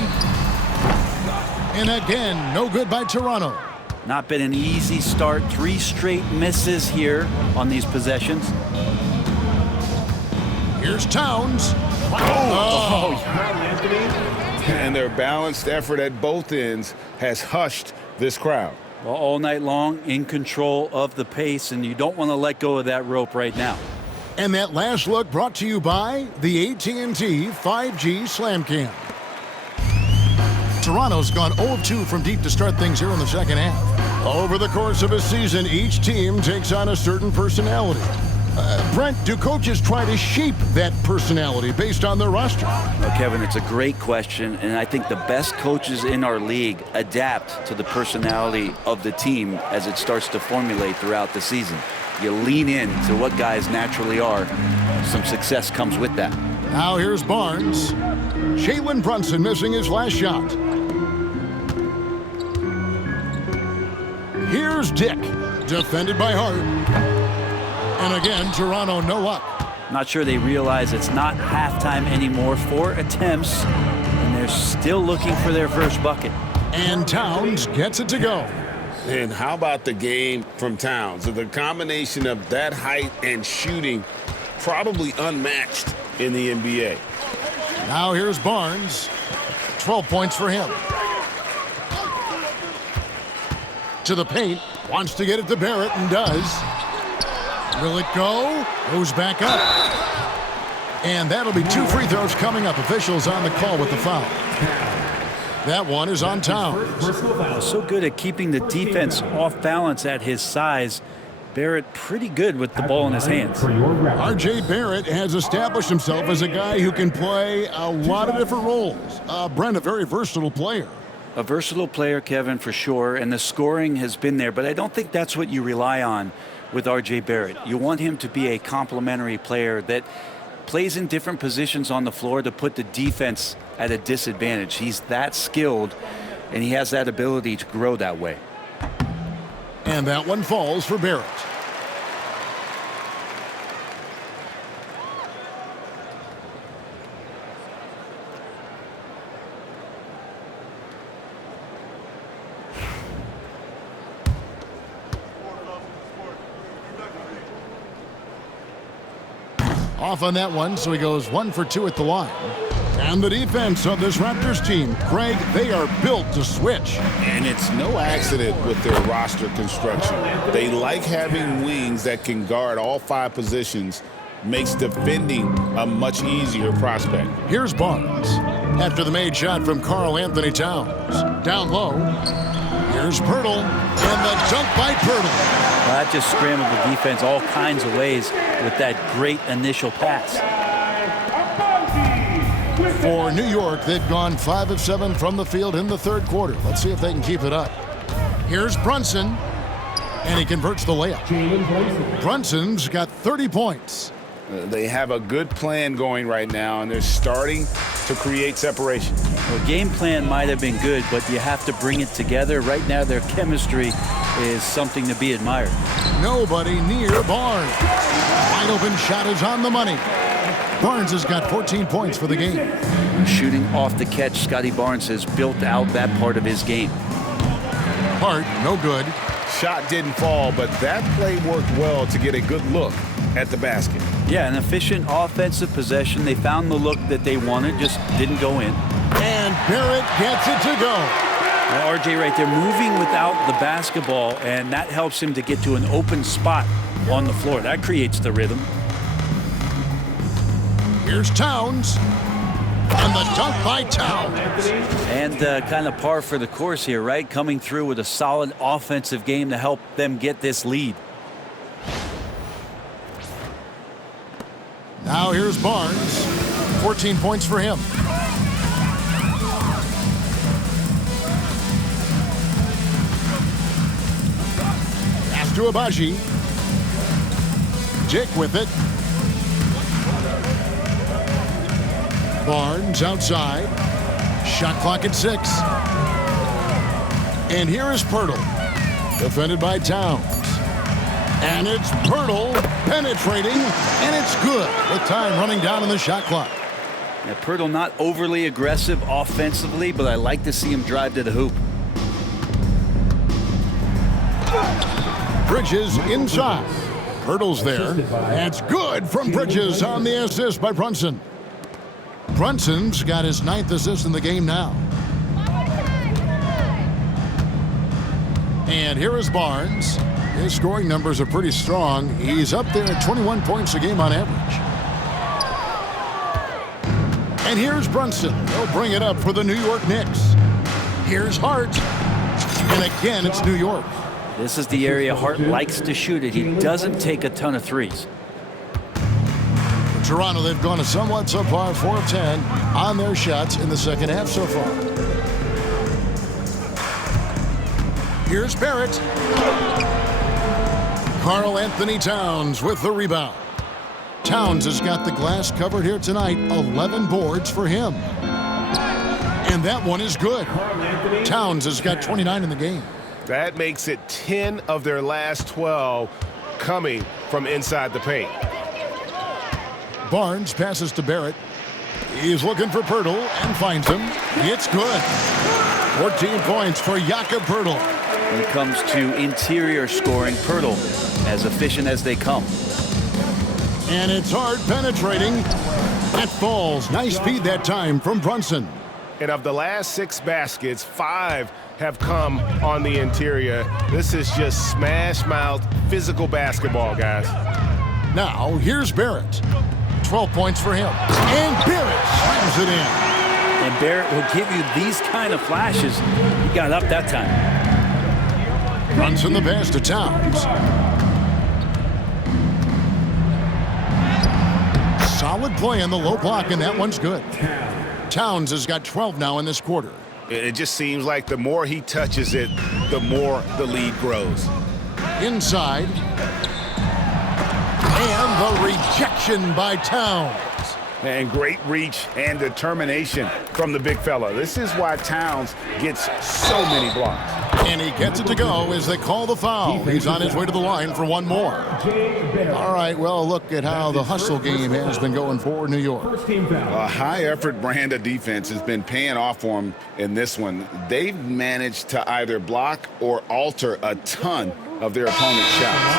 And again, no good by Toronto. Not been an easy start. 3 straight misses here on these possessions. Here's Towns. And their balanced effort at both ends has hushed this crowd. Well, all night long, in control of the pace, and you don't want to let go of that rope right now. And that last look brought to you by the AT&T 5G Slam Cam. Toronto's gone 0-2 from deep to start things here in the second half. Over the course of a season, each team takes on a certain personality. Brent, do coaches try to shape that personality based on their roster? Well, Kevin, it's a great question, and I think the best coaches in our league adapt to the personality of the team as it starts to formulate throughout the season. You lean in to what guys naturally are. Some success comes with that. Now here's Barnes. Jalen Brunson missing his last shot. Here's Dick, defended by Hart. And again, Toronto no luck. Not sure they realize it's not halftime anymore. 4 attempts, and they're still looking for their first bucket. And Towns gets it to go. And how about the game from Towns? The combination of that height and shooting, probably unmatched in the NBA. Now here's Barnes. 12 points for him. To the paint. Wants to get it to Barrett and does. Will it go? Goes back up. And that'll be 2 free throws coming up. Officials on the call with the foul. That one is on Towns. So good at keeping the defense off balance at his size. Barrett pretty good with the ball in his hands. R.J. Barrett has established himself as a guy who can play a lot of different roles. Brent, a very versatile player. A versatile player, Kevin, for sure, and the scoring has been there, but I don't think that's what you rely on with R.J. Barrett. You want him to be a complementary player that plays in different positions on the floor to put the defense at a disadvantage. He's that skilled, and he has that ability to grow that way. And that one falls for Barrett. Off on that one, so he goes 1 for 2 at the line. And the defense of this Raptors team, Craig, they are built to switch. And it's no accident with their roster construction. They like having wings that can guard all 5 positions. Makes defending a much easier prospect. Here's Barnes. After the made shot from Karl Anthony Towns. Down low. Here's Pirtle. And the dunk by Pirtle. Well, that just scrambled the defense all kinds of ways with that great initial pass. For New York, they've gone 5 of 7 from the field in the third quarter. Let's see if they can keep it up. Here's Brunson, and he converts the layup. Brunson's got 30 points. They have a good plan going right now, and they're starting to create separation. The game plan might have been good, but you have to bring it together. Right now, their chemistry is something to be admired. Nobody near Barnes. Wide open shot is on the money. Barnes has got 14 points for the game. Shooting off the catch, Scotty Barnes has built out that part of his game. Hart, no good. Shot didn't fall, but that play worked well to get a good look at the basket. Yeah, an efficient offensive possession. They found the look that they wanted, just didn't go in. And Barrett gets it to go. Well, RJ right there, moving without the basketball, and that helps him to get to an open spot on the floor. That creates the rhythm. Here's Towns. And the dunk by Towns. And kind of par for the course here, right? Coming through with a solid offensive game to help them get this lead. Now here's Barnes. 14 points for him. Pass to Abaji. Jake with it. Barnes outside. Shot clock at 6. And here is Pirtle. Defended by Towns. And it's Pirtle penetrating, and it's good with time running down on the shot clock. Now, Pirtle not overly aggressive offensively, but I like to see him drive to the hoop. Bridges inside. Pirtle's there. That's good from Bridges on the assist by Brunson. Brunson's got his 9th assist in the game now. And here is Barnes. His scoring numbers are pretty strong. He's up there at 21 points a game on average. And here's Brunson. He'll bring it up for the New York Knicks. Here's Hart. And again, it's New York. This is the area Hart likes to shoot it. He doesn't take a ton of threes. For Toronto, they've gone a somewhat subpar 4 of 10 on their shots in the second half so far. Here's Barrett. Karl Anthony Towns with the rebound. Towns has got the glass covered here tonight. 11 boards for him. And that one is good. Towns has got 29 in the game. That makes it 10 of their last 12 coming from inside the paint. Barnes passes to Barrett. He's looking for Pirtle and finds him. It's good. 14 points for Jakob Pirtle. When it comes to interior scoring, Pirtle as efficient as they come. And it's hard penetrating. That falls. Nice speed that time from Brunson. And of the last 6 baskets, 5 have come on the interior. This is just smash mouth physical basketball, guys. Now here's Barrett. 12 points for him. And Barrett slams it in. And Barrett will give you these kind of flashes. He got up that time. Runs in the pass to Towns. Solid play on the low block, and that one's good. Towns has got 12 now in this quarter. It just seems like the more he touches it, the more the lead grows. Inside. And the rejection by Towns. And great reach and determination from the big fella. This is why Towns gets so many blocks. And he gets it to go as they call the foul. He's on his way to the line for one more. All right, well, look at how the hustle game has been going for New York. A high-effort brand of defense has been paying off for them in this one. They've managed to either block or alter a ton of their opponent's shots.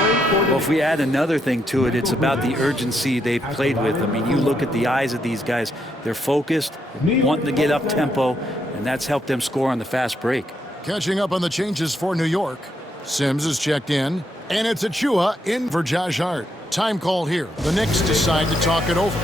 Well, if we add another thing to it, it's about the urgency they've played with. I mean, you look at the eyes of these guys. They're focused, wanting to get up tempo, and that's helped them score on the fast break. Catching up on the changes for New York. Sims is checked in, and it's Achua in for Josh Hart. Time call here. The Knicks decide to talk it over.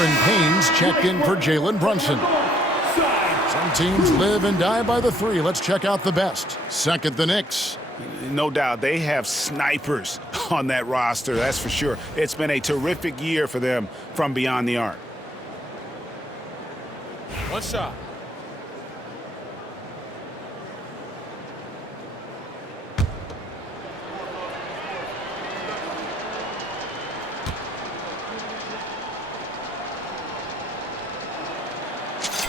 Cameron Payne's checked in for Jalen Brunson. Some teams live and die by the three. Let's check out the best. Second, the Knicks. No doubt they have snipers on that roster, that's for sure. It's been a terrific year for them from beyond the arc. One shot.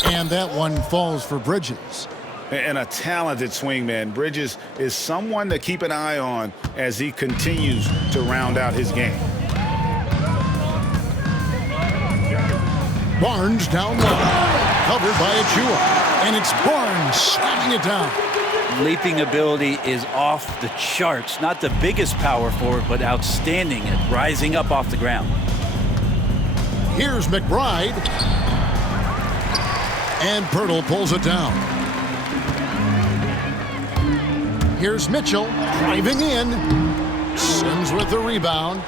And that one falls for Bridges. And a talented swingman. Bridges is someone to keep an eye on as he continues to round out his game. Barnes down low. Covered by Achua. And it's Barnes slamming it down. Leaping ability is off the charts. Not the biggest power forward, but outstanding at rising up off the ground. Here's McBride. And Pirtle pulls it down. Here's Mitchell driving in. Sims with the rebound.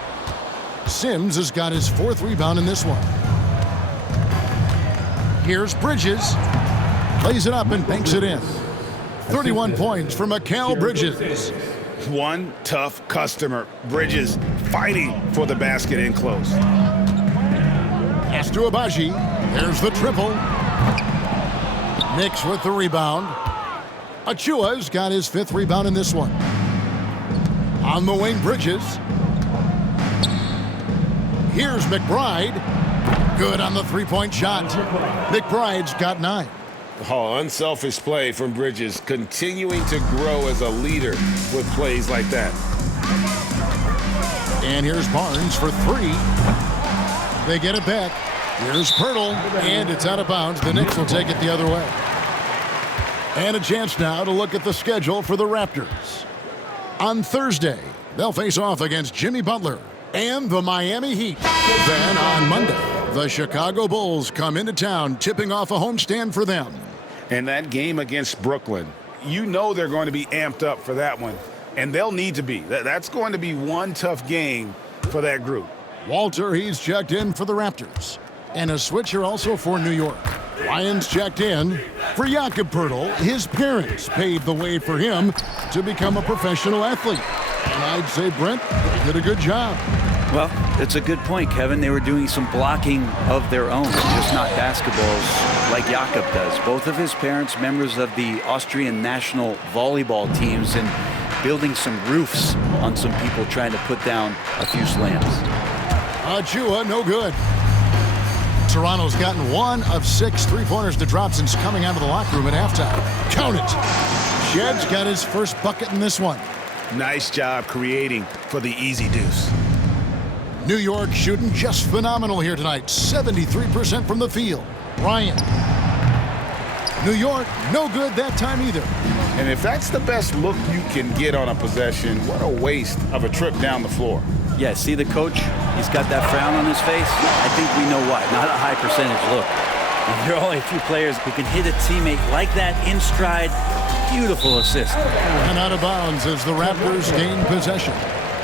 Sims has got his 4th rebound in this one. Here's Bridges. Plays it up and banks it in. 31 points for Mikal Bridges. One tough customer. Bridges fighting for the basket in close. Pass to Abaji. There's the triple. Knicks with the rebound. Achua's got his 5th rebound in this one. On the wing, Bridges. Here's McBride. Good on the 3-point shot. McBride's got 9. Oh, unselfish play from Bridges, continuing to grow as a leader with plays like that. And here's Barnes for 3. They get it back. Here's Pirtle, and it's out of bounds. The Knicks will take it the other way. And a chance now to look at the schedule for the Raptors. On Thursday, they'll face off against Jimmy Butler and the Miami Heat. Then on Monday, the Chicago Bulls come into town, tipping off a homestand for them. And that game against Brooklyn, you know they're going to be amped up for that one. And they'll need to be. That's going to be one tough game for that group. Walter, he's checked in for the Raptors. And a switcher also for New York. Lyons checked in for Jakob Poeltl. His parents paved the way for him to become a professional athlete. And I'd say Brent did a good job. Well, it's a good point, Kevin. They were doing some blocking of their own, just not basketballs like Jakob does. Both of his parents, members of the Austrian national volleyball teams, and building some roofs on some people trying to put down a few slams. Achua, no good. Toronto's gotten 1 of 6 3-pointers to drop since coming out of the locker room at halftime. Count it. Shedd's got his first bucket in this one. Nice job creating for the easy deuce. New York shooting just phenomenal here tonight. 73% from the field. Ryan. New York, no good that time either. And if that's the best look you can get on a possession, what a waste of a trip down the floor. Yeah, see the coach? He's got that frown on his face. I think we know why. Not a high percentage look. And there are only a few players who can hit a teammate like that in stride. Beautiful assist. And out of bounds as the Raptors gain possession.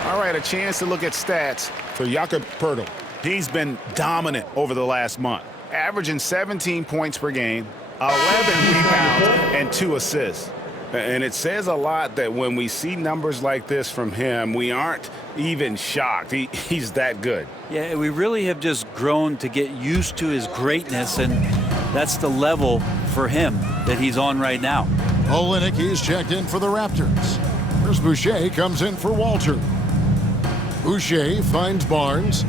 All right, a chance to look at stats for Jakob Poeltl. He's been dominant over the last month, averaging 17 points per game, 11 rebounds, and 2 assists. And it says a lot that when we see numbers like this from him, we aren't even shocked. He's that good. Yeah, we really have just grown to get used to his greatness, and that's the level for him that he's on right now. Olynyk, he's checked in for the Raptors. Here's Boucher, comes in for Walter. Boucher finds Barnes.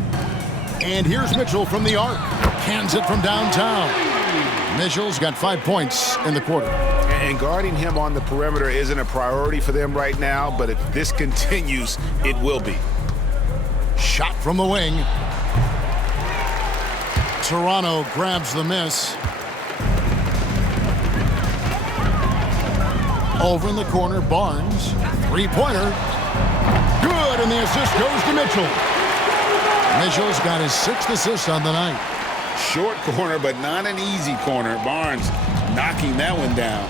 And here's Mitchell from the arc. Cans it from downtown. Mitchell's got 5 points in the quarter. And guarding him on the perimeter isn't a priority for them right now, but if this continues, it will be. Shot from the wing. Toronto grabs the miss. Over in the corner, Barnes. 3-pointer. Good, and the assist goes to Mitchell. Mitchell's got his 6th assist on the night. Short corner, but not an easy corner. Barnes knocking that one down.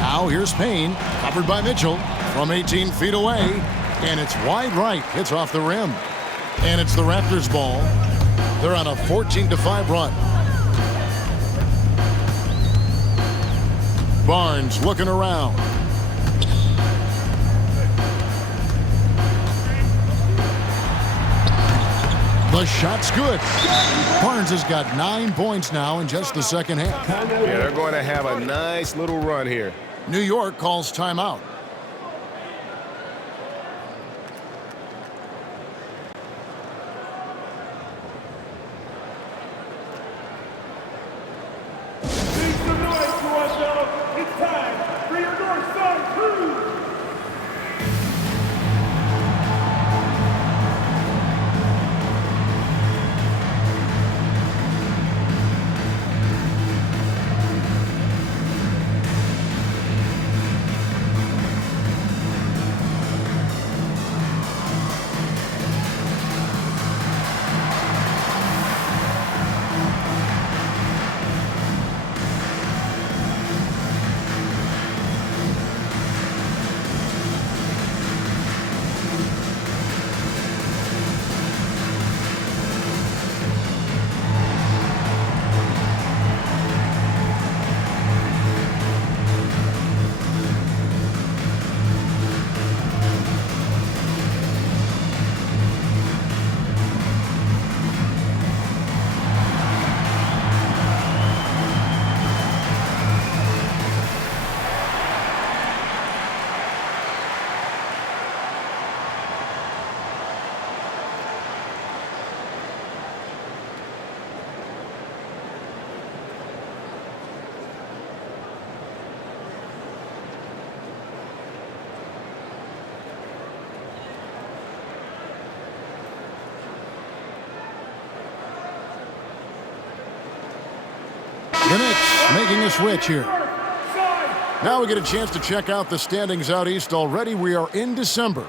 Now here's Payne, covered by Mitchell from 18 feet away, and it's wide right. Hits off the rim. And it's the Raptors' ball. They're on a 14-5 run. Barnes looking around. The shot's good. Barnes has got 9 points now in just the second half. Yeah, they're going to have a nice little run here. New York calls timeout. Make some noise, Toronto. It's time for your North Side Crew. The Knicks making a switch here. Now we get a chance to check out the standings out east. Already we are in December.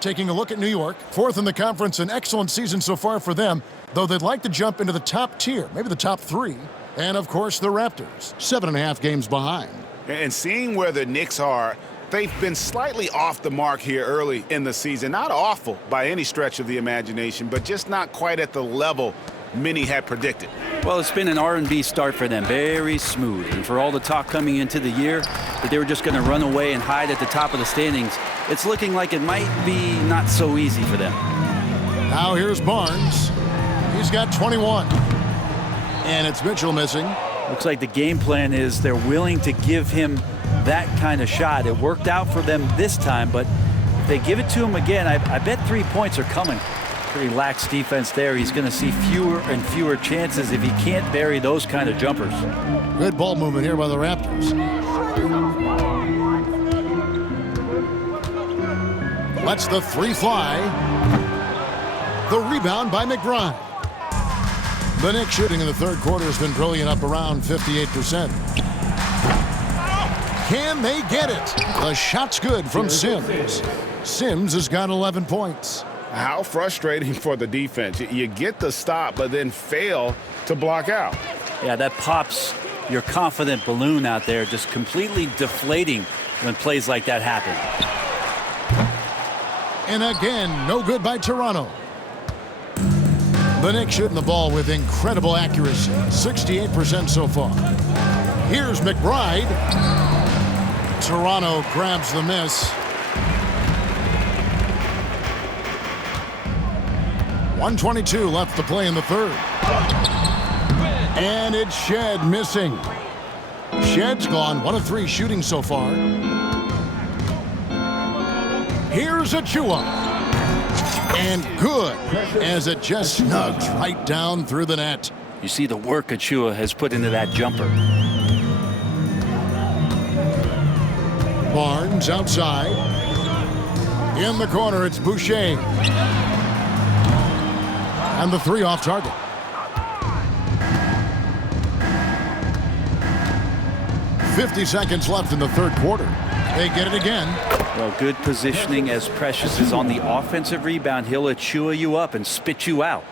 Taking a look at New York, 4th in the conference, an excellent season so far for them, though they'd like to jump into the top tier, maybe the top 3. And of course the Raptors, 7.5 games behind. And seeing where the Knicks are, they've been slightly off the mark here early in the season. Not awful by any stretch of the imagination, but just not quite at the level many had predicted. Well, it's been an R&B start for them, very smooth. And for all the talk coming into the year that they were just going to run away and hide at the top of the standings, it's looking like it might be not so easy for them. Now here's Barnes. He's got 21. And it's Mitchell missing. Looks like the game plan is they're willing to give him that kind of shot. It worked out for them this time, but if they give it to him again, I bet 3 points are coming. Pretty lax defense there. He's going to see fewer and fewer chances if he can't bury those kind of jumpers. Good ball movement here by the Raptors. Lets the 3 fly. The rebound by McBride. The Knicks shooting in the third quarter has been brilliant, up around 58%. Can they get it? The shot's good from Sims. Sims has got 11 points. How frustrating for the defense. You get the stop, but then fail to block out. Yeah, that pops your confident balloon out there, just completely deflating when plays like that happen. And again, no good by Toronto. The Knicks shooting the ball with incredible accuracy, 68% so far. Here's McBride. Toronto grabs the miss. 1:22 left to play in the third. And it's Shed missing. Shed's gone 1 of 3 shooting so far. Here's Achua. And good, as it just snugs right down through the net. You see the work Achua has put into that jumper. Barnes outside. In the corner, it's Boucher. And the 3 off target. .50 seconds left in the third quarter. They get it again. Well, good positioning as Precious is on the offensive rebound. He'll Achua you up and spit you out.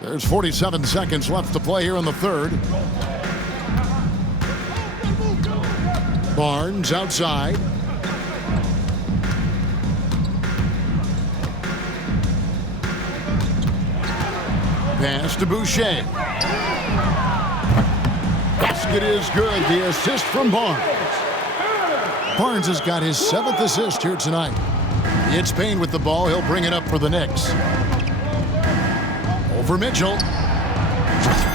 There's 47 seconds left to play here in the third. Barnes outside. Pass to Boucher. Basket is good. The assist from Barnes. Barnes has got his 7th assist here tonight. It's Payne with the ball. He'll bring it up for the Knicks. Over Mitchell.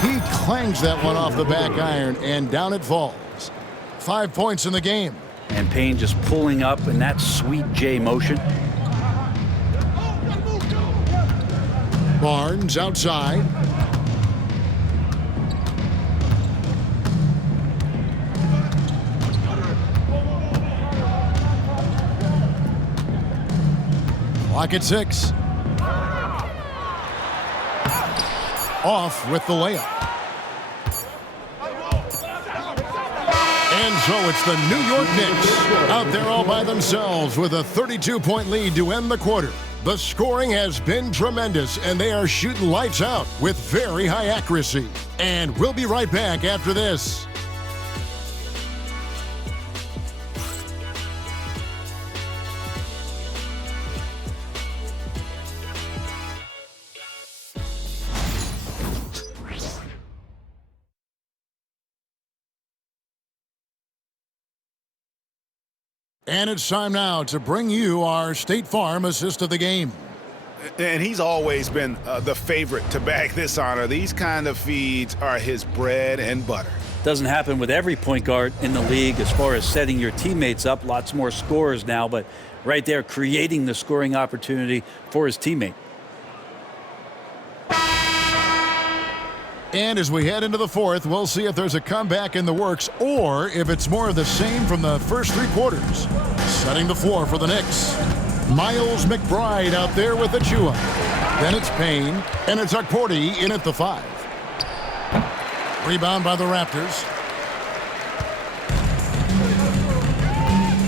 He clangs that one off the back iron, and down it falls. 5 points in the game. And Payne just pulling up in that sweet J motion. Barnes outside. Clock at 6. Off with the layup. And so it's the New York Knicks out there all by themselves with a 32-point lead to end the quarter. The scoring has been tremendous, and they are shooting lights out with very high accuracy. And we'll be right back after this. And it's time now to bring you our State Farm assist of the game. And he's always been the favorite to bag this honor. These kind of feeds are his bread and butter. Doesn't happen with every point guard in the league as far as setting your teammates up. Lots more scorers now, but right there creating the scoring opportunity for his teammate. And as we head into the fourth, we'll see if there's a comeback in the works or if it's more of the same from the first 3 quarters. Setting the floor for the Knicks. Miles McBride out there with Achua. Then it's Payne, and it's Akporti in at the 5. Rebound by the Raptors.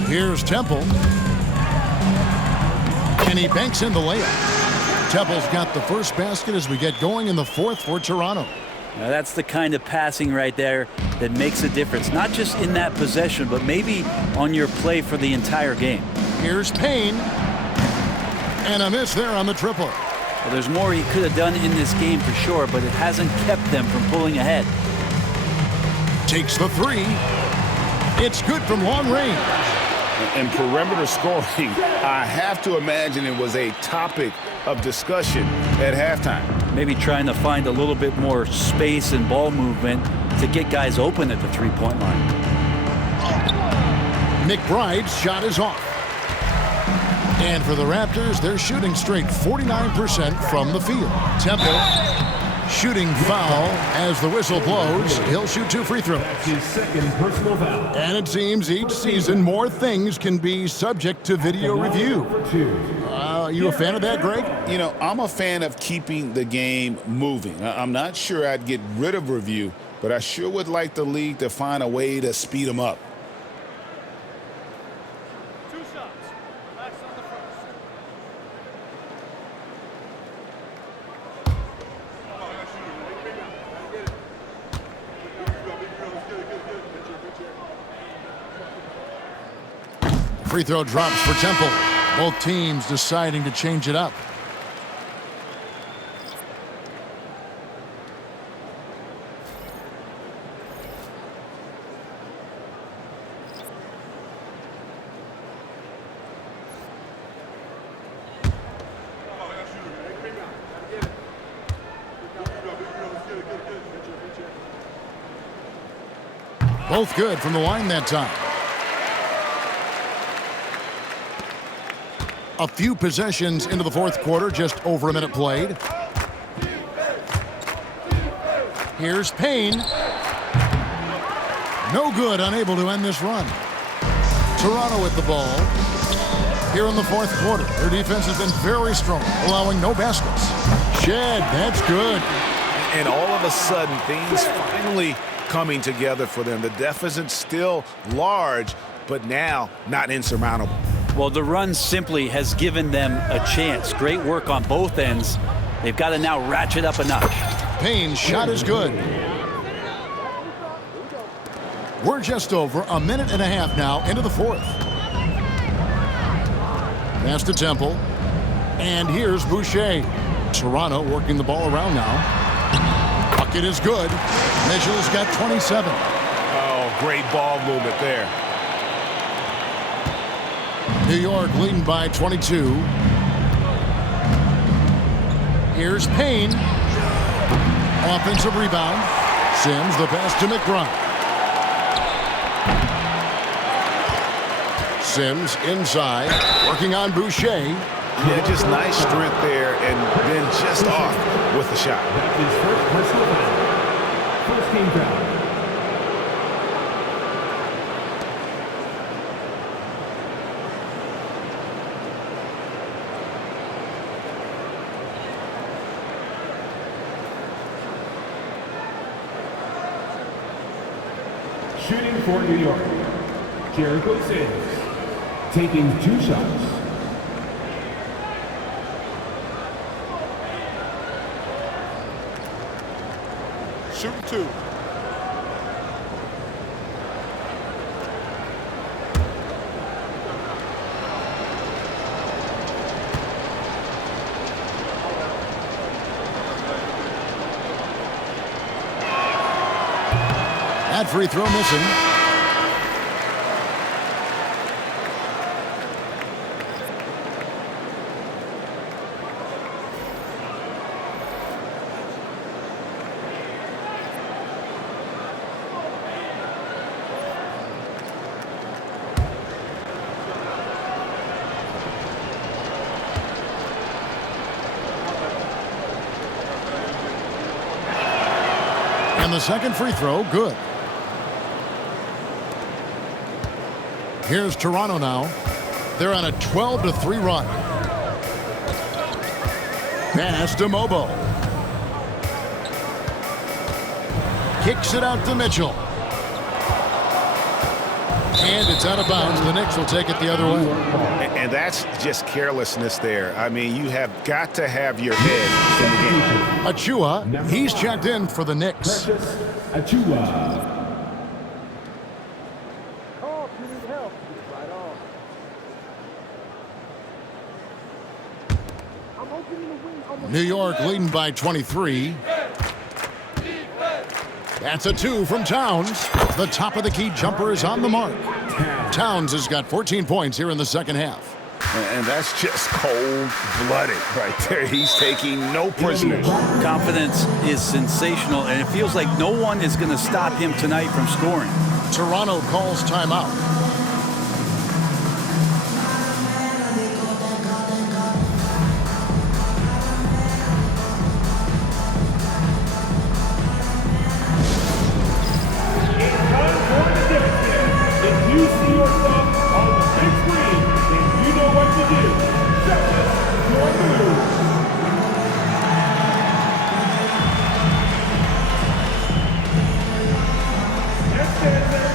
Here's Temple. And he banks in the layup. Temple's got the first basket as we get going in the fourth for Toronto. Now that's the kind of passing right there that makes a difference, not just in that possession, but maybe on your play for the entire game. Here's Payne. And a miss there on the triple. Well, there's more he could have done in this game for sure, but it hasn't kept them from pulling ahead. Takes the 3. It's good from long range. And perimeter scoring, I have to imagine it was a topic of discussion at halftime. Maybe trying to find a little bit more space and ball movement to get guys open at the 3-point line. McBride's shot is off. And for the Raptors, they're shooting straight 49% from the field. Temple shooting foul as the whistle blows. He'll shoot 2 free throws. That's his 2nd personal foul. And it seems each season more things can be subject to video review. Are you a fan of that, Greg? You know, I'm a fan of keeping the game moving. I'm not sure I'd get rid of review, but I sure would like the league to find a way to speed them up. 2 shots. That's on the first. Free throw drops for Temple. Both teams deciding to change it up. Both good from the line that time. A few possessions into the fourth quarter, just over a minute played. Here's Payne. No good, unable to end this run. Toronto with the ball. Here in the fourth quarter, their defense has been very strong, allowing no baskets. Shed, that's good. And all of a sudden, things finally coming together for them. The deficit's still large, but now not insurmountable. Well, the run simply has given them a chance. Great work on both ends. They've got to now ratchet up a notch. Payne's shot is good. We're just over a minute and a half now into the fourth. Pass to Temple. And here's Boucher. Toronto working the ball around now. Bucket is good. Mitchell's got 27. Oh, great ball movement there. New York leading by 22. Here's Payne. Offensive rebound. Sims the pass to McBride. Sims inside, working on Boucher. Yeah, just nice strength there, and then just off with the shot. That's his first personal foul. First team foul. Shooting for New York, Jericho Sims, taking 2 shots. Shooting 2. That free throw missing. And the second free throw, good. Here's Toronto now. They're on a 12-3 run. Pass to Mobo. Kicks it out to Mitchell. And it's out of bounds. The Knicks will take it the other way. And that's just carelessness there. I mean, you have got to have your head in the game. Achua, he's checked in for the Knicks. Achua. New York leading by 23. That's a 2 from Towns. The top of the key jumper is on the mark. Towns has got 14 points here in the second half. And that's just cold-blooded right there. He's taking no prisoners. Confidence is sensational, and it feels like no one is going to stop him tonight from scoring. Toronto calls timeout. You see yourself on the big screen, and you know what to do. Practice your move. Next answer.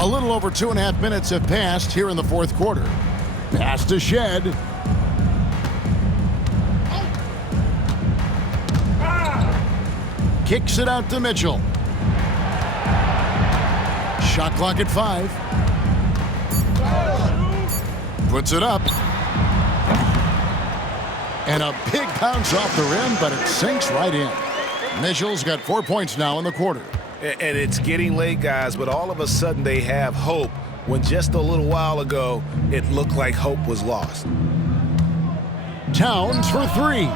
A little over 2.5 minutes have passed here in the fourth quarter. Pass to Shed. Kicks it out to Mitchell. Shot clock at 5. Puts it up. And a big bounce off the rim, but it sinks right in. Mitchell's got 4 points now in the quarter. And it's getting late, guys, but all of a sudden they have hope when just a little while ago it looked like hope was lost. Towns for 3.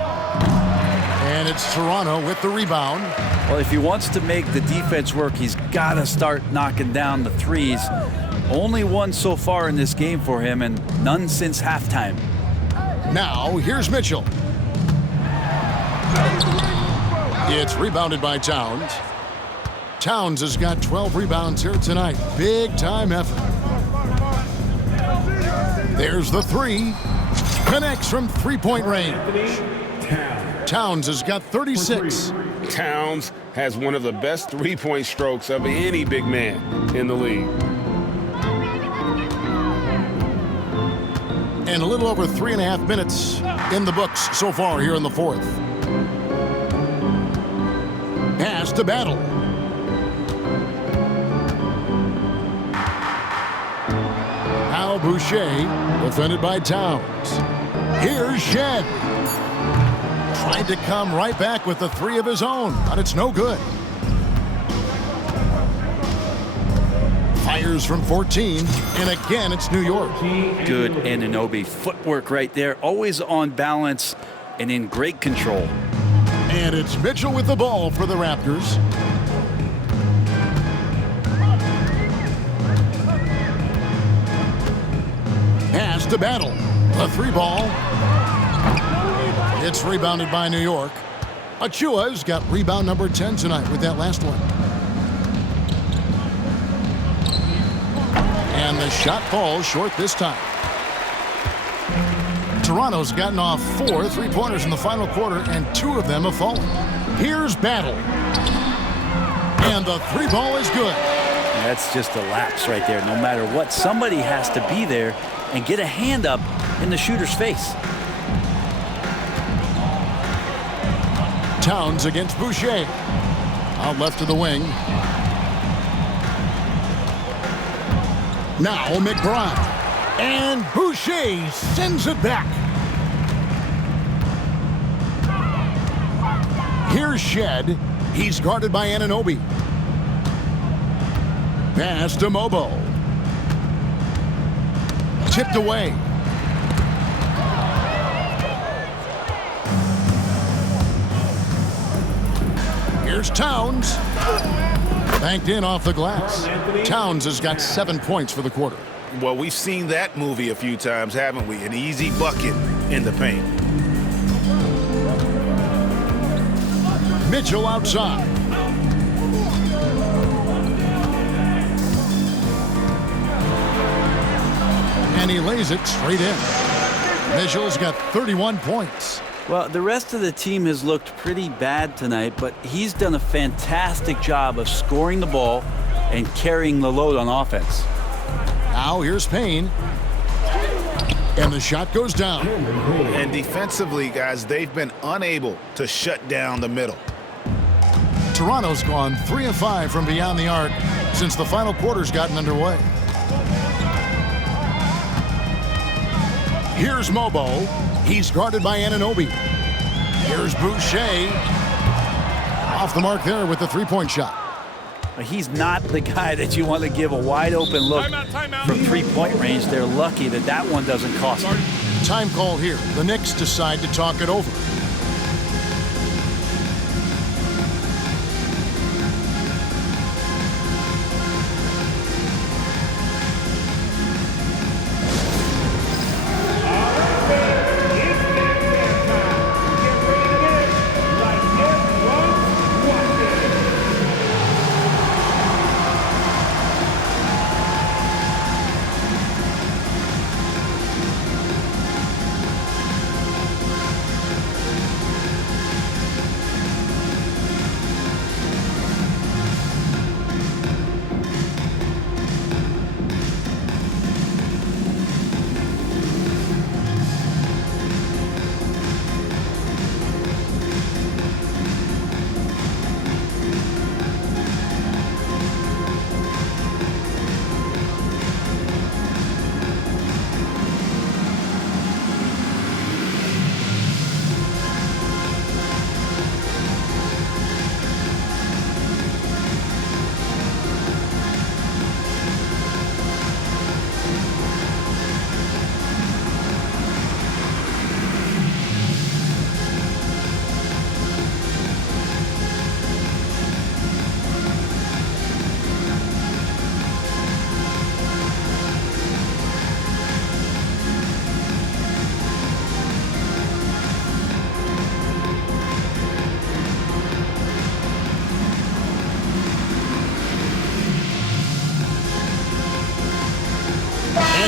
And it's Toronto with the rebound. Well, if he wants to make the defense work, he's got to start knocking down the threes. Only one so far in this game for him, and none since halftime. Now, here's Mitchell. It's rebounded by Towns. Towns has got 12 rebounds here tonight. Big time effort. There's the 3. Connects from 3-point range. Towns has got 36. Towns has one of the best three-point strokes of any big man in the league. And a little over 3.5 minutes in the books so far here in the fourth. Pass to Battle. Al Boucher, defended by Towns. Here's Shed. Tried to come right back with the 3 of his own, but it's no good. Fires from 14, and again it's New York. Good Anunoby. Footwork right there, always on balance and in great control. And it's Mitchell with the ball for the Raptors. Pass to Battle. A 3-ball. It's rebounded by New York. Achua's got rebound number 10 tonight with that last one. And the shot falls short this time. Toronto's gotten off 4 3-pointers in the final quarter, and 2 of them have fallen. Here's Battle. And the 3-ball is good. That's just a lapse right there. No matter what, somebody has to be there and get a hand up in the shooter's face. Towns against Boucher. Out left to the wing. Now McBride. And Boucher sends it back. Here's Shed. He's guarded by Anunoby. Pass to Mobo. Tipped away. Here's Towns. Banked in off the glass. Towns has got 7 points for the quarter. Well, we've seen that movie a few times, haven't we? An easy bucket in the paint. Mitchell outside. And he lays it straight in. Mitchell's got 31 points. Well, the rest of the team has looked pretty bad tonight, but he's done a fantastic job of scoring the ball and carrying the load on offense. Now here's Payne. And the shot goes down. And defensively, guys, they've been unable to shut down the middle. Toronto's gone 3 of 5 from beyond the arc since the final quarter's gotten underway. Here's Mobo. He's guarded by Anunoby. Here's Boucher. Off the mark there with the 3-point shot. He's not the guy that you want to give a wide open look from 3-point range. They're lucky that that one doesn't cost them. Time call here. The Knicks decide to talk it over.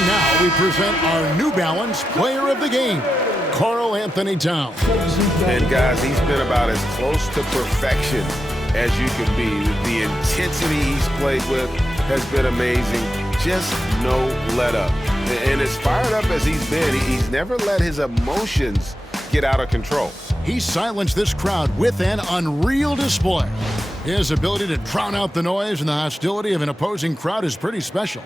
And now we present our New Balance Player of the Game, Karl Anthony Towns. And guys, he's been about as close to perfection as you can be. The intensity he's played with has been amazing. Just no let up. And as fired up as he's been, he's never let his emotions get out of control. He silenced this crowd with an unreal display. His ability to drown out the noise and the hostility of an opposing crowd is pretty special.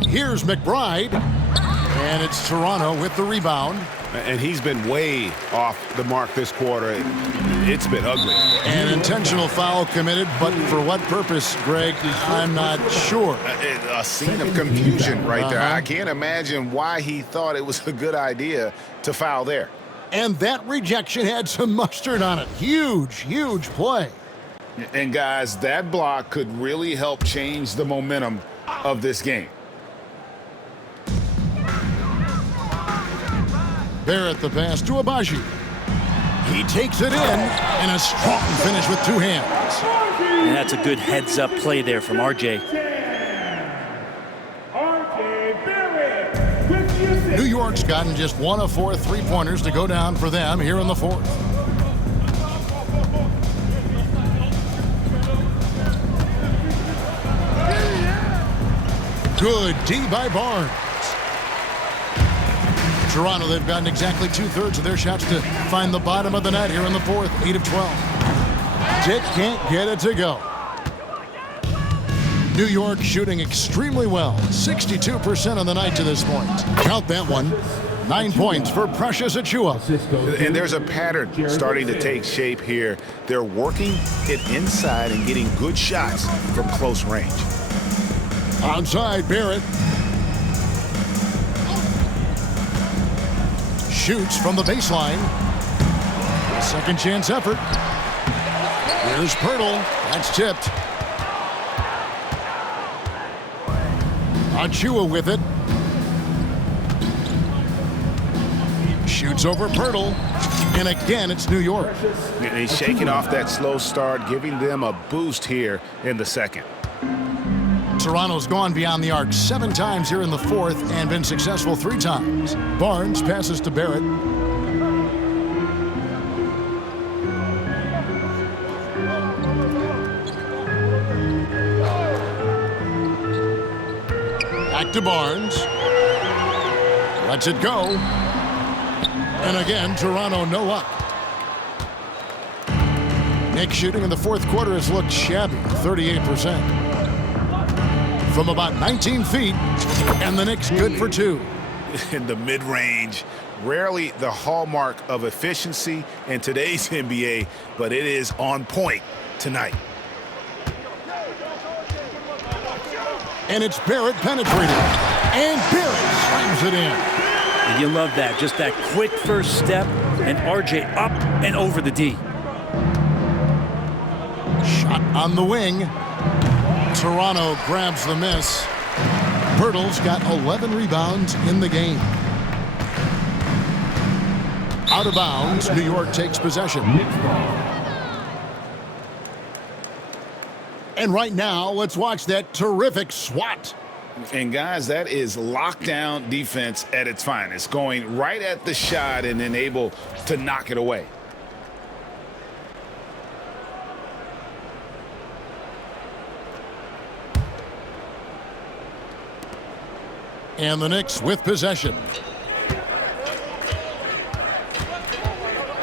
Here's McBride, and it's Toronto with the rebound. And he's been way off the mark this quarter. It's been ugly. An intentional foul committed, but for what purpose, Greg, I'm not sure. A scene of confusion right there. I can't imagine why he thought it was a good idea to foul there. And that rejection had some mustard on it. Huge, huge play. And guys, that block could really help change the momentum of this game. Barrett the pass to Abaji. He takes it in, and a strong finish with two hands. And that's a good heads-up play there from RJ. New York's gotten just 1 of 4 3-pointers to go down for them here in the fourth. Good D by Barnes. Toronto, they've gotten exactly 2/3 of their shots to find the bottom of the net here in the fourth, 8 of 12. Dick can't get it to go. New York shooting extremely well, 62% on the night to this point. Count that one. 9 points for Precious Achiuwa. And there's a pattern starting to take shape here. They're working it inside and getting good shots from close range. Outside, Barrett. Shoots from the baseline. Second chance effort. Here's Pirtle. That's tipped. Achiuwa with it. Shoots over Pirtle. And again, it's New York. And he's shaking off that slow start, giving them a boost here in the second. Toronto's gone beyond the arc 7 times here in the fourth and been successful 3 times. Barnes passes to Barrett. Back to Barnes. Lets it go. And again, Toronto no luck. Knicks shooting in the fourth quarter has looked shabby, 38%. From about 19 feet, and the Knicks good for 2. In the mid-range, rarely the hallmark of efficiency in today's NBA, but it is on point tonight. And it's Barrett penetrating, and Barrett slams it in. And you love that, just that quick first step, and RJ up and over the D. Shot on the wing. Toronto grabs the miss. Pirtle's got 11 rebounds in the game. Out of bounds, New York takes possession. And right now, let's watch that terrific swat. And guys, that is lockdown defense at its finest, going right at the shot and then able to knock it away. And the Knicks with possession.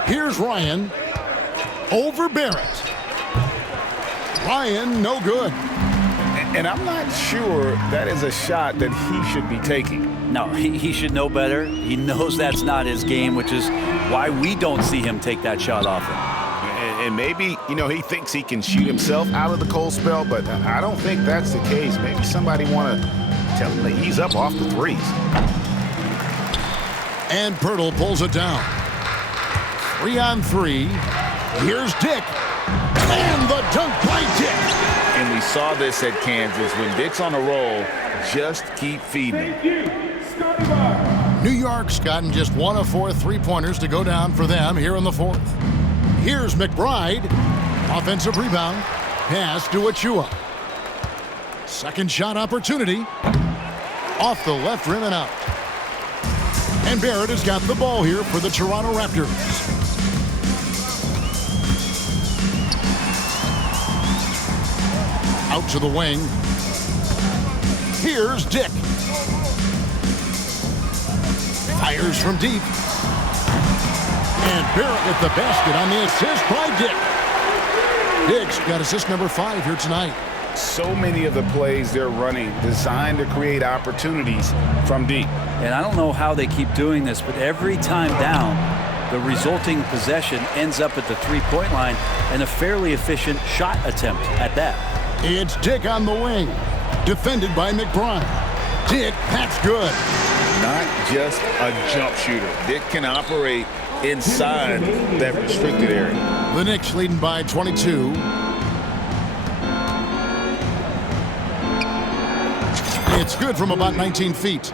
Here's Ryan over Barrett. Ryan, no good. And I'm not sure that is a shot that he should be taking. No, he should know better. He knows that's not his game, which is why we don't see him take that shot often. And maybe, he thinks he can shoot himself out of the cold spell, but I don't think that's the case. Maybe somebody want to tell him to ease up off the threes. And Pirtle pulls it down. 3 on 3. Here's Dick. And the dunk by Dick. And we saw this at Kansas. When Dick's on a roll, just keep feeding Thank you, Scotiabank. New York's gotten just 1 of 4 3-pointers to go down for them here in the fourth. Here's McBride. Offensive rebound. Pass to Achua. Second shot opportunity. Off the left rim and out. And Barrett has got the ball here for the Toronto Raptors. Out to the wing. Here's Dick. Fires from deep. And Barrett with the basket on the assist by Dick. Dick's got assist number 5 here tonight. So many of the plays they're running designed to create opportunities from deep. And I don't know how they keep doing this, but every time down, the resulting possession ends up at the three-point line and a fairly efficient shot attempt at that. It's Dick on the wing. Defended by McBride. Dick, that's good. Not just a jump shooter. Dick can operate inside that restricted area. The Knicks leading by 22. It's good from about 19 feet.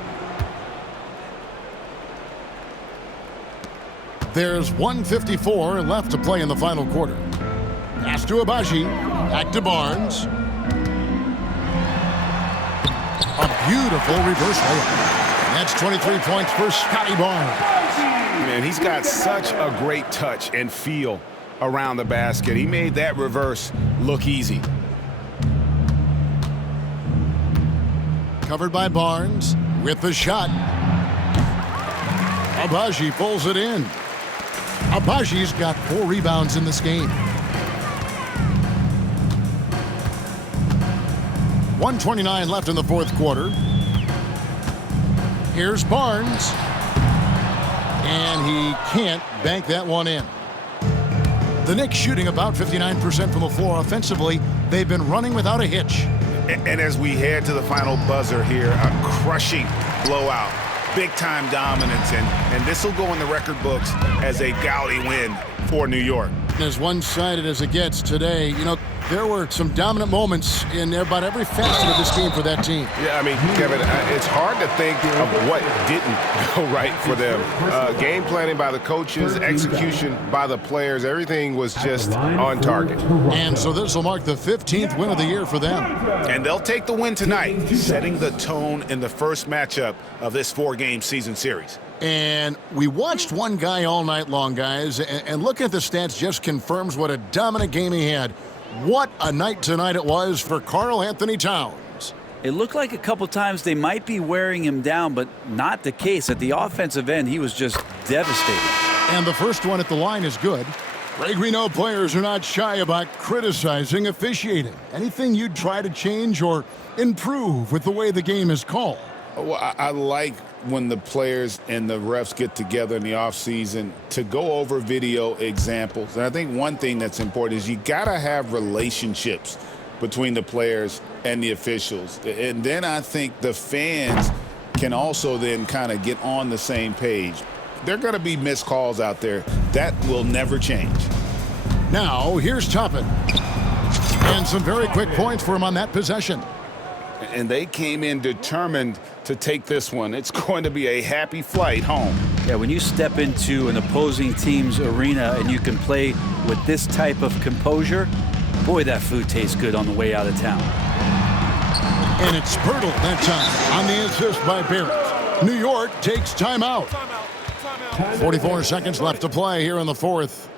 There's 1:54 left to play in the final quarter. Pass to Abaji. Back to Barnes. A beautiful reverse layup. That's 23 points for Scotty Barnes. Man, he's got such a great touch and feel around the basket. He made that reverse look easy. Covered by Barnes with the shot. Abaji pulls it in. Abaji's got 4 rebounds in this game. 1:29 left in the fourth quarter. Here's Barnes. And he can't bank that one in. The Knicks shooting about 59% from the floor offensively. They've been running without a hitch. And as we head to the final buzzer here, a crushing blowout. Big-time dominance, and this will go in the record books as a gaudy win for New York. As one-sided as it gets today, you know, there were some dominant moments in about every facet of this game for that team. Yeah, I mean, Kevin, it's hard to think of what didn't go right for them. Game planning by the coaches, execution by the players, everything was just on target. And so this will mark the 15th win of the year for them. And they'll take the win tonight, setting the tone in the first matchup of this 4-game season series. And we watched one guy all night long, guys, and looking at the stats just confirms what a dominant game he had. What a night tonight it was for Karl Anthony Towns. It looked like a couple times they might be wearing him down, but not the case. At the offensive end, he was just devastating. And the first one at the line is good. Greg, we know players are not shy about criticizing officiating. Anything you'd try to change or improve with the way the game is called? Well, I like when the players and the refs get together in the offseason to go over video examples. And I think one thing that's important is you got to have relationships between the players and the officials. And then I think the fans can also then kind of get on the same page. There are going to be missed calls out there. That will never change. Now, here's Toppin. And some very quick points for him on that possession. And they came in determined to take this one. It's going to be a happy flight home. Yeah, when you step into an opposing team's arena and you can play with this type of composure, boy, that food tastes good on the way out of town. And it's Pirtle that time on the assist by Barrett. New York takes timeout. 44 seconds left to play here in the fourth.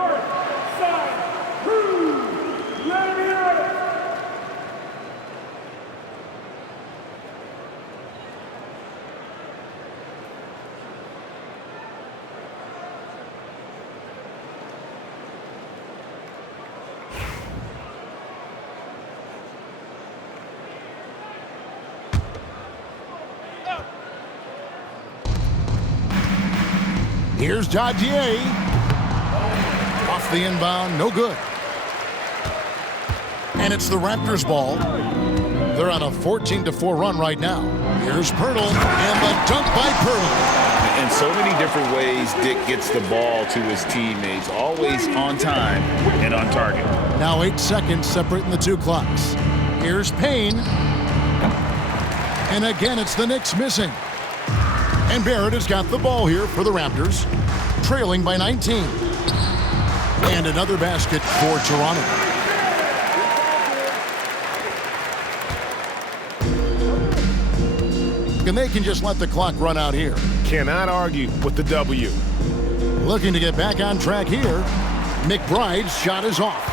north side crew. Let me hear it. Here's Dadier. Off the inbound, no good. And it's the Raptors' ball. They're on a 14-4 run right now. Here's Pirtle, and the dunk by Pirtle. In so many different ways, Dick gets the ball to his teammates, always on time and on target. Now 8 seconds separating the two clocks. Here's Payne. And again, it's the Knicks missing. And Barrett has got the ball here for the Raptors, trailing by 19. And another basket for Toronto. And they can just let the clock run out here. Cannot argue with the W. Looking to get back on track here. McBride's shot is off.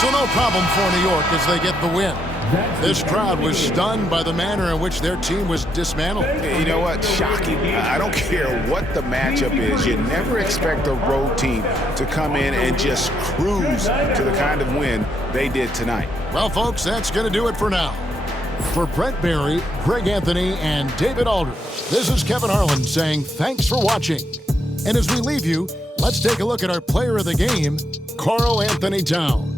So no problem for New York as they get the win. This crowd was stunned by the manner in which their team was dismantled. You know what? Shocking. I don't care what the matchup is. You never expect a road team to come in and just cruise to the kind of win they did tonight. Well, folks, that's going to do it for now. For Brett Barry, Greg Anthony, and David Aldridge, this is Kevin Harlan saying thanks for watching. And as we leave you, let's take a look at our player of the game, Karl Anthony Towns.